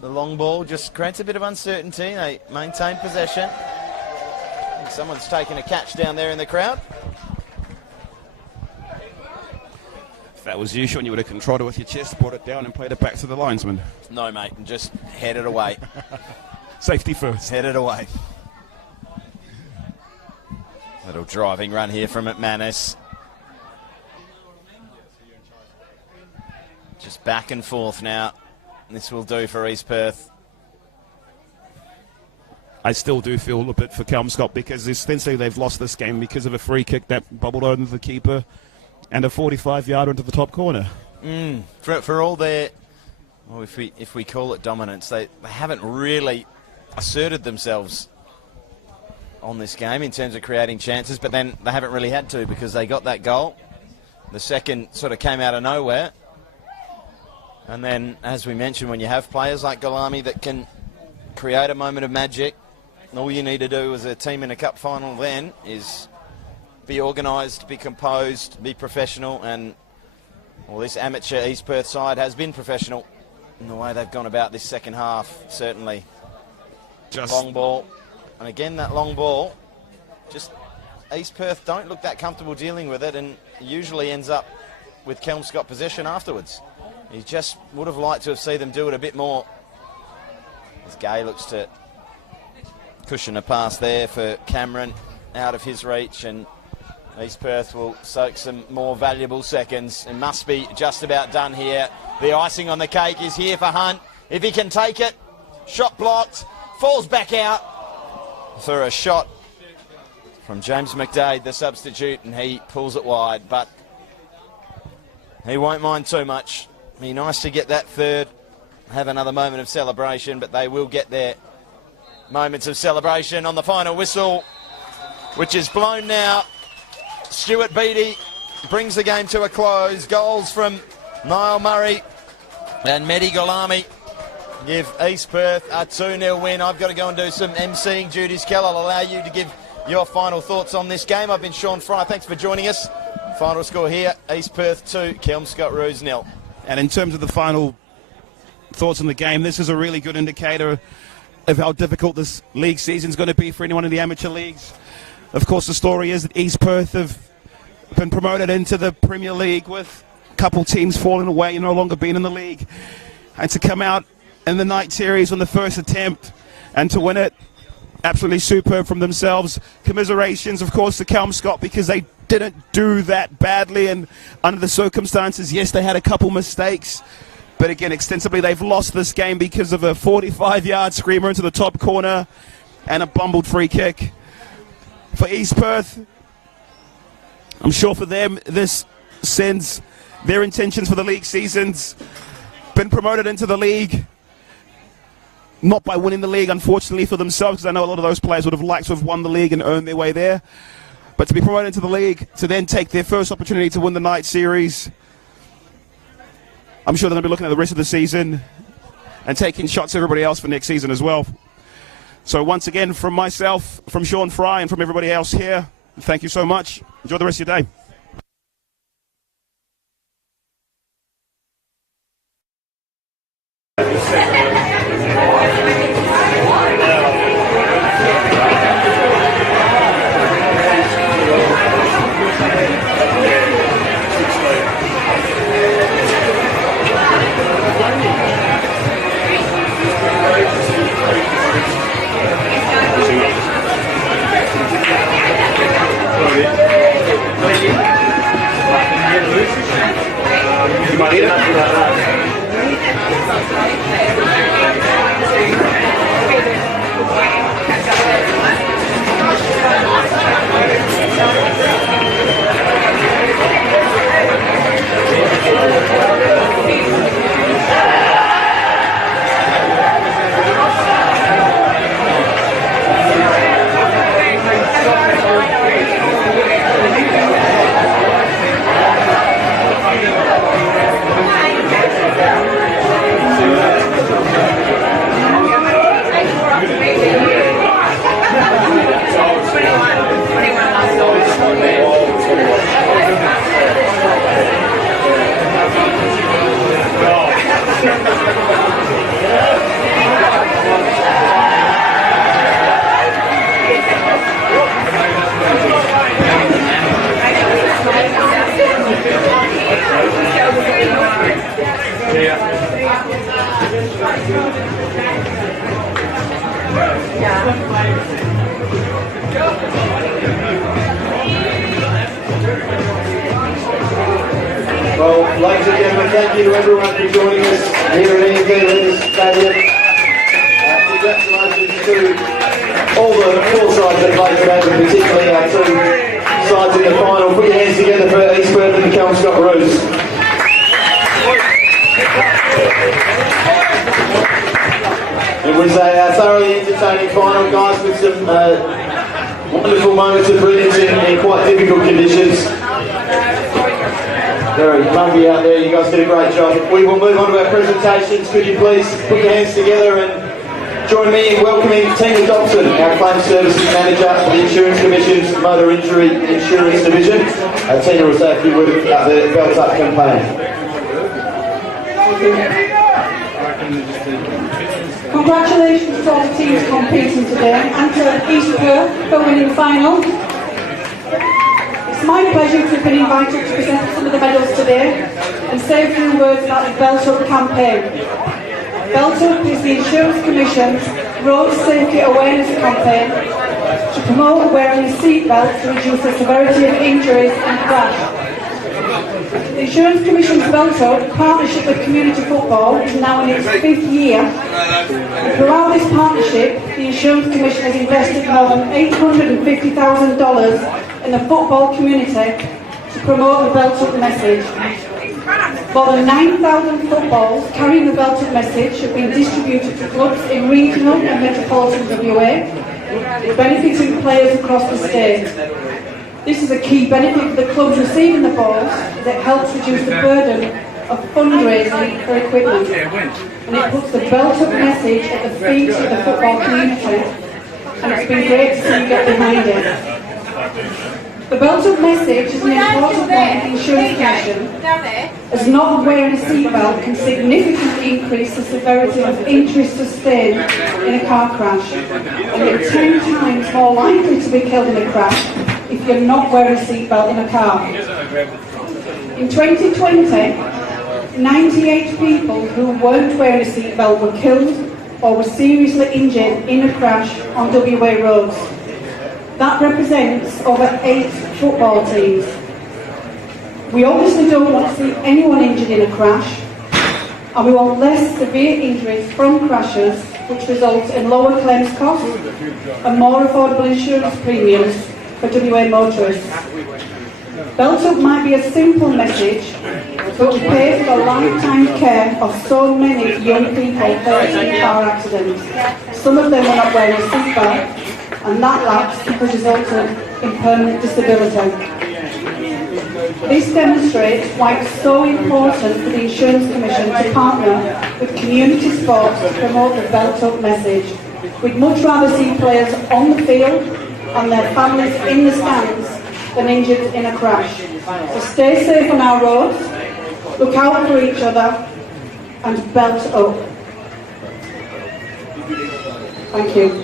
the long ball just creates a bit of uncertainty. They maintain possession. I think someone's taken a catch down there in the crowd. If that was you, Sean, you would have controlled it with your chest, brought it down and played it back to the linesman. No, mate, and just headed away. Safety first. Headed away. Little driving run here from McManus. Just back and forth now. This will do for East Perth. I still do feel a bit for Kelmscott because essentially they've lost this game because of a free kick that bubbled over the keeper and a 45-yarder into the top corner. For all their, well, if we call it dominance, they haven't really asserted themselves on this game in terms of creating chances, but then they haven't really had to because they got that goal. The second sort of came out of nowhere. And then, as we mentioned, when you have players like Golami that can create a moment of magic, all you need to do as a team in a cup final then is be organised, be composed, be professional. And, well, this amateur East Perth side has been professional in the way they've gone about this second half, certainly. Just long ball. And again, that long ball, just East Perth don't look that comfortable dealing with it and usually ends up with Kelmscott possession afterwards. He just would have liked to have seen them do it a bit more. As Gay looks to cushion a pass there for Cameron out of his reach, and East Perth will soak some more valuable seconds. It must be just about done here. The icing on the cake is here for Hunt. If he can take it, shot blocked, falls back out for a shot from James McDade, the substitute, and he pulls it wide, but he won't mind too much. Be nice to get that third, have another moment of celebration, but they will get their moments of celebration on the final whistle, which is blown now. Stuart Beattie brings the game to a close. Goals from Niall Murray and Mehdi Golami give East Perth a 2-0 win. I've got to go and do some emceeing duties. Kel, I'll allow you to give your final thoughts on this game. I've been Sean Fry. Thanks for joining us. Final score here, East Perth 2, Kelmscott Roos 0. And in terms of the final thoughts on the game, this is a really good indicator of how difficult this league season is going to be for anyone in the amateur leagues. Of course, the story is that East Perth have been promoted into the Premier League with a couple teams falling away and no longer being in the league. And to come out in the night series on the first attempt and to win it, absolutely superb from themselves. Commiserations, of course, to Kelmscott, because they didn't do that badly and under the circumstances. Yes, they had a couple mistakes, but again, extensively, they've lost this game because of a 45-yard screamer into the top corner and a bumbled free kick. For East Perth, I'm sure for them, this sends their intentions for the league seasons. Been promoted into the league, not by winning the league, unfortunately, for themselves, because I know a lot of those players would have liked to have won the league and earned their way there. But to be promoted into the league, to then take their first opportunity to win the night series, I'm sure they're going to be looking at the rest of the season and taking shots at everybody else for next season as well. So once again, from myself, from Sean Fry, and from everybody else here, thank you so much. Enjoy the rest of your day. Well, ladies and gentlemen, thank you to everyone for joining us here at Ian Gillen's Stadium. Congratulations to all the four sides that played today, but particularly our two sides in the final. Put your hands together for East Perth and the Kelmscott Roos. It was a thoroughly entertaining final, guys, with some wonderful moments of brilliance in quite difficult conditions. Very lucky out there, you guys did a great job. We will move on to our presentations. Could you please put your hands together and join me in welcoming Tina Dobson, our Claims Services Manager for the Insurance Commission's Motor Injury Insurance Division. Tina will say a few words about the Belt Up campaign. Congratulations to all the teams competing today and to East Perth for winning the final. It's my pleasure to have been invited to present some of the medals today and say a few words about the Belt Up campaign. Belt Up is the Insurance Commission's Road Safety Awareness campaign to promote wearing a seatbelt to reduce the severity of injuries and crash. The Insurance Commission's Belt Up, in partnership with community football, is now in its 5th year. And throughout this partnership, the Insurance Commission has invested more than $850,000 in the football community to promote the Belt Up message. More than 9,000 footballs carrying the Belt Up message have been distributed to clubs in regional and metropolitan WA, benefiting players across the state. This is a key benefit for the clubs receiving the balls, as it helps reduce the burden of fundraising for equipment. And it puts the Belt Up message at the feet of the football community. And it's been great to see you get behind it. The belt-up message is an important one for the Insurance Commission, as not wearing a seatbelt can significantly increase the severity of injuries sustained in a car crash, and you're 10 times more likely to be killed in a crash if you're not wearing a seatbelt in a car. In 2020, 98 people who weren't wearing a seatbelt were killed or were seriously injured in a crash on WA roads. That represents over 8 football teams. We obviously don't want to see anyone injured in a crash, and we want less severe injuries from crashes, which results in lower claims costs and more affordable insurance premiums for WA motorists. Belt Up might be a simple message, but we pay for the lifetime care of so many young people hurt in car accidents. Some of them are not wearing a seatbelt, and that lapse has resulted in permanent disability. This demonstrates why it's so important for the Insurance Commission to partner with community sports to promote the Belt Up message. We'd much rather see players on the field and their families in the stands than injured in a crash. So stay safe on our roads, look out for each other, and belt up. Thank you.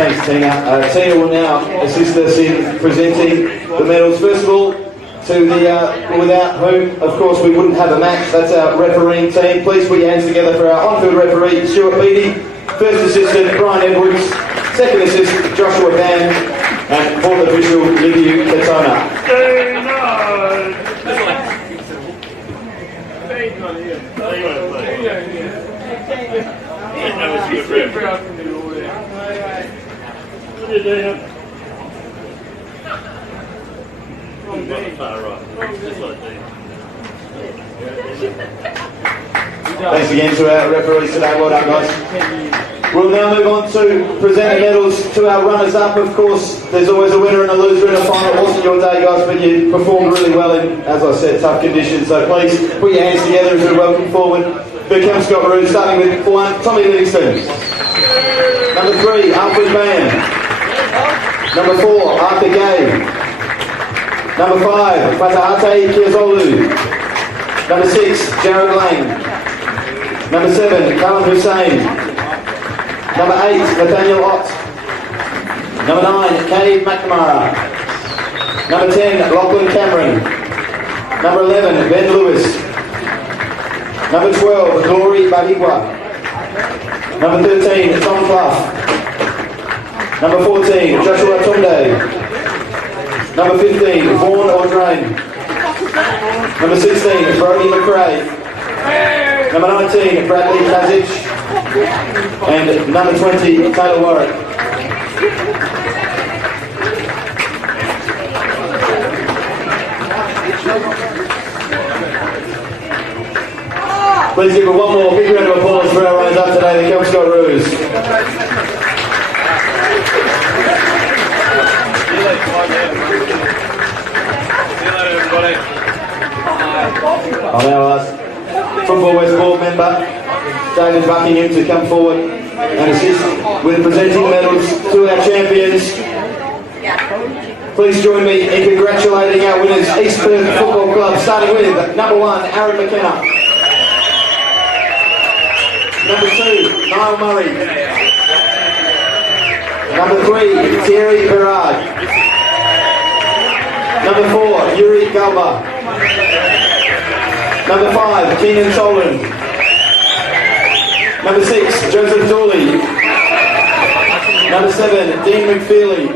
Thanks, Tina. Tina will now assist us in presenting the medals. First of all, to the without whom, of course, we wouldn't have a match. That's our refereeing team. Please put your hands together for our on-field referee, Stuart Beattie. First assistant, Brian Edwards. Second assistant, Joshua Van. And fourth official, Liviu Katona. Thanks again to our referees today. Well done, guys. We'll now move on to present the medals to our runners-up. Of course, there's always a winner and a loser in a final. It wasn't your day, guys, but you performed really well in, as I said, tough conditions. So please put your hands together as we welcome forward the Kelmscott Roos, starting with 1, Tommy Livingston. Number 3, Alfred Mann. Number 4, Arthur Gay. Number 5, Fatahate Kiazolu. Number 6, Jared Lang. Number 7, Callum Hussain. Number 8, Nathaniel Ott. Number 9, Cade McNamara. Number 10, Lachlan Cameron. Number 11, Ben Lewis. Number 12, Glory Bahigwa. Number 13, Tom Clough. Number 14, Joshua Tunde. Number 15, Vaughan Audrain. Number 16, Brody McRae. Number 19, Bradley Kazic. And number 20, Taylor Warwick. Please give it one more big round of applause for our runners up today, the Kelmscott Roos. I'll now ask Football West Board member David Buckingham to come forward and assist with presenting medals to our champions. Please join me in congratulating our winners, East Perth Football Club, starting with number 1, Aaron McKenna. Number 2, Niall Murray. Number 3, Thierry Berard. Number 4, Yuri Galba. Number 5, Keenan Tolan. Number 6, Joseph Dooley. Number 7, Dean McFeely.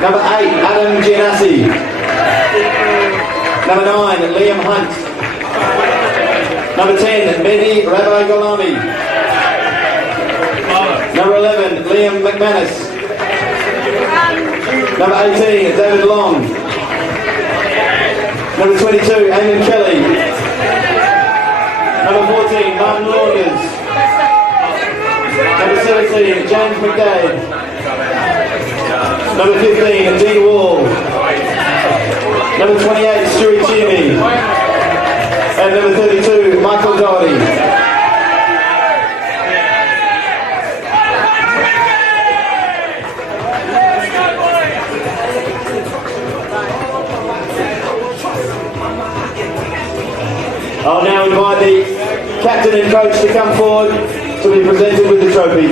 Number 8, Adam Gianassi. Number 9, Liam Hunt. Number 10, Mehdi Rabbi Golami. Number 11, Liam McManus. Number 18, David Long. Number 22, Eamon Kelly. Number 14, Martin Launders. Number 17, James McDade. Number 15, Dean Wall. Number 28, Stewie Tierney. And number 32, Michael Doherty. I'll now invite the captain and coach to come forward to be presented with the trophy.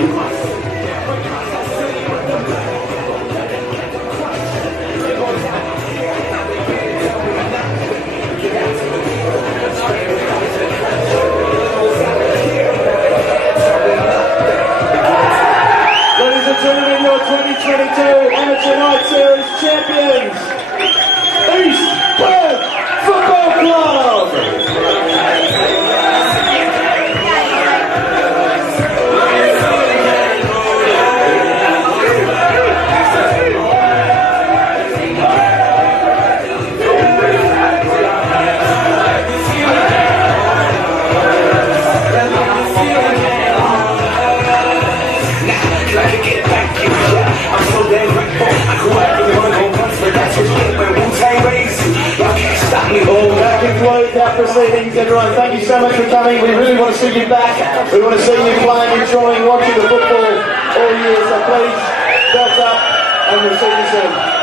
Ladies and gentlemen, your 2022 Amateur Night Series champions, East Perth Football Club! Well, that concludes our proceedings, everyone. Thank you so much for coming. We really want to see you back. We want to see you playing, enjoying, watching the football all year. So please, belt up, and we'll see you soon.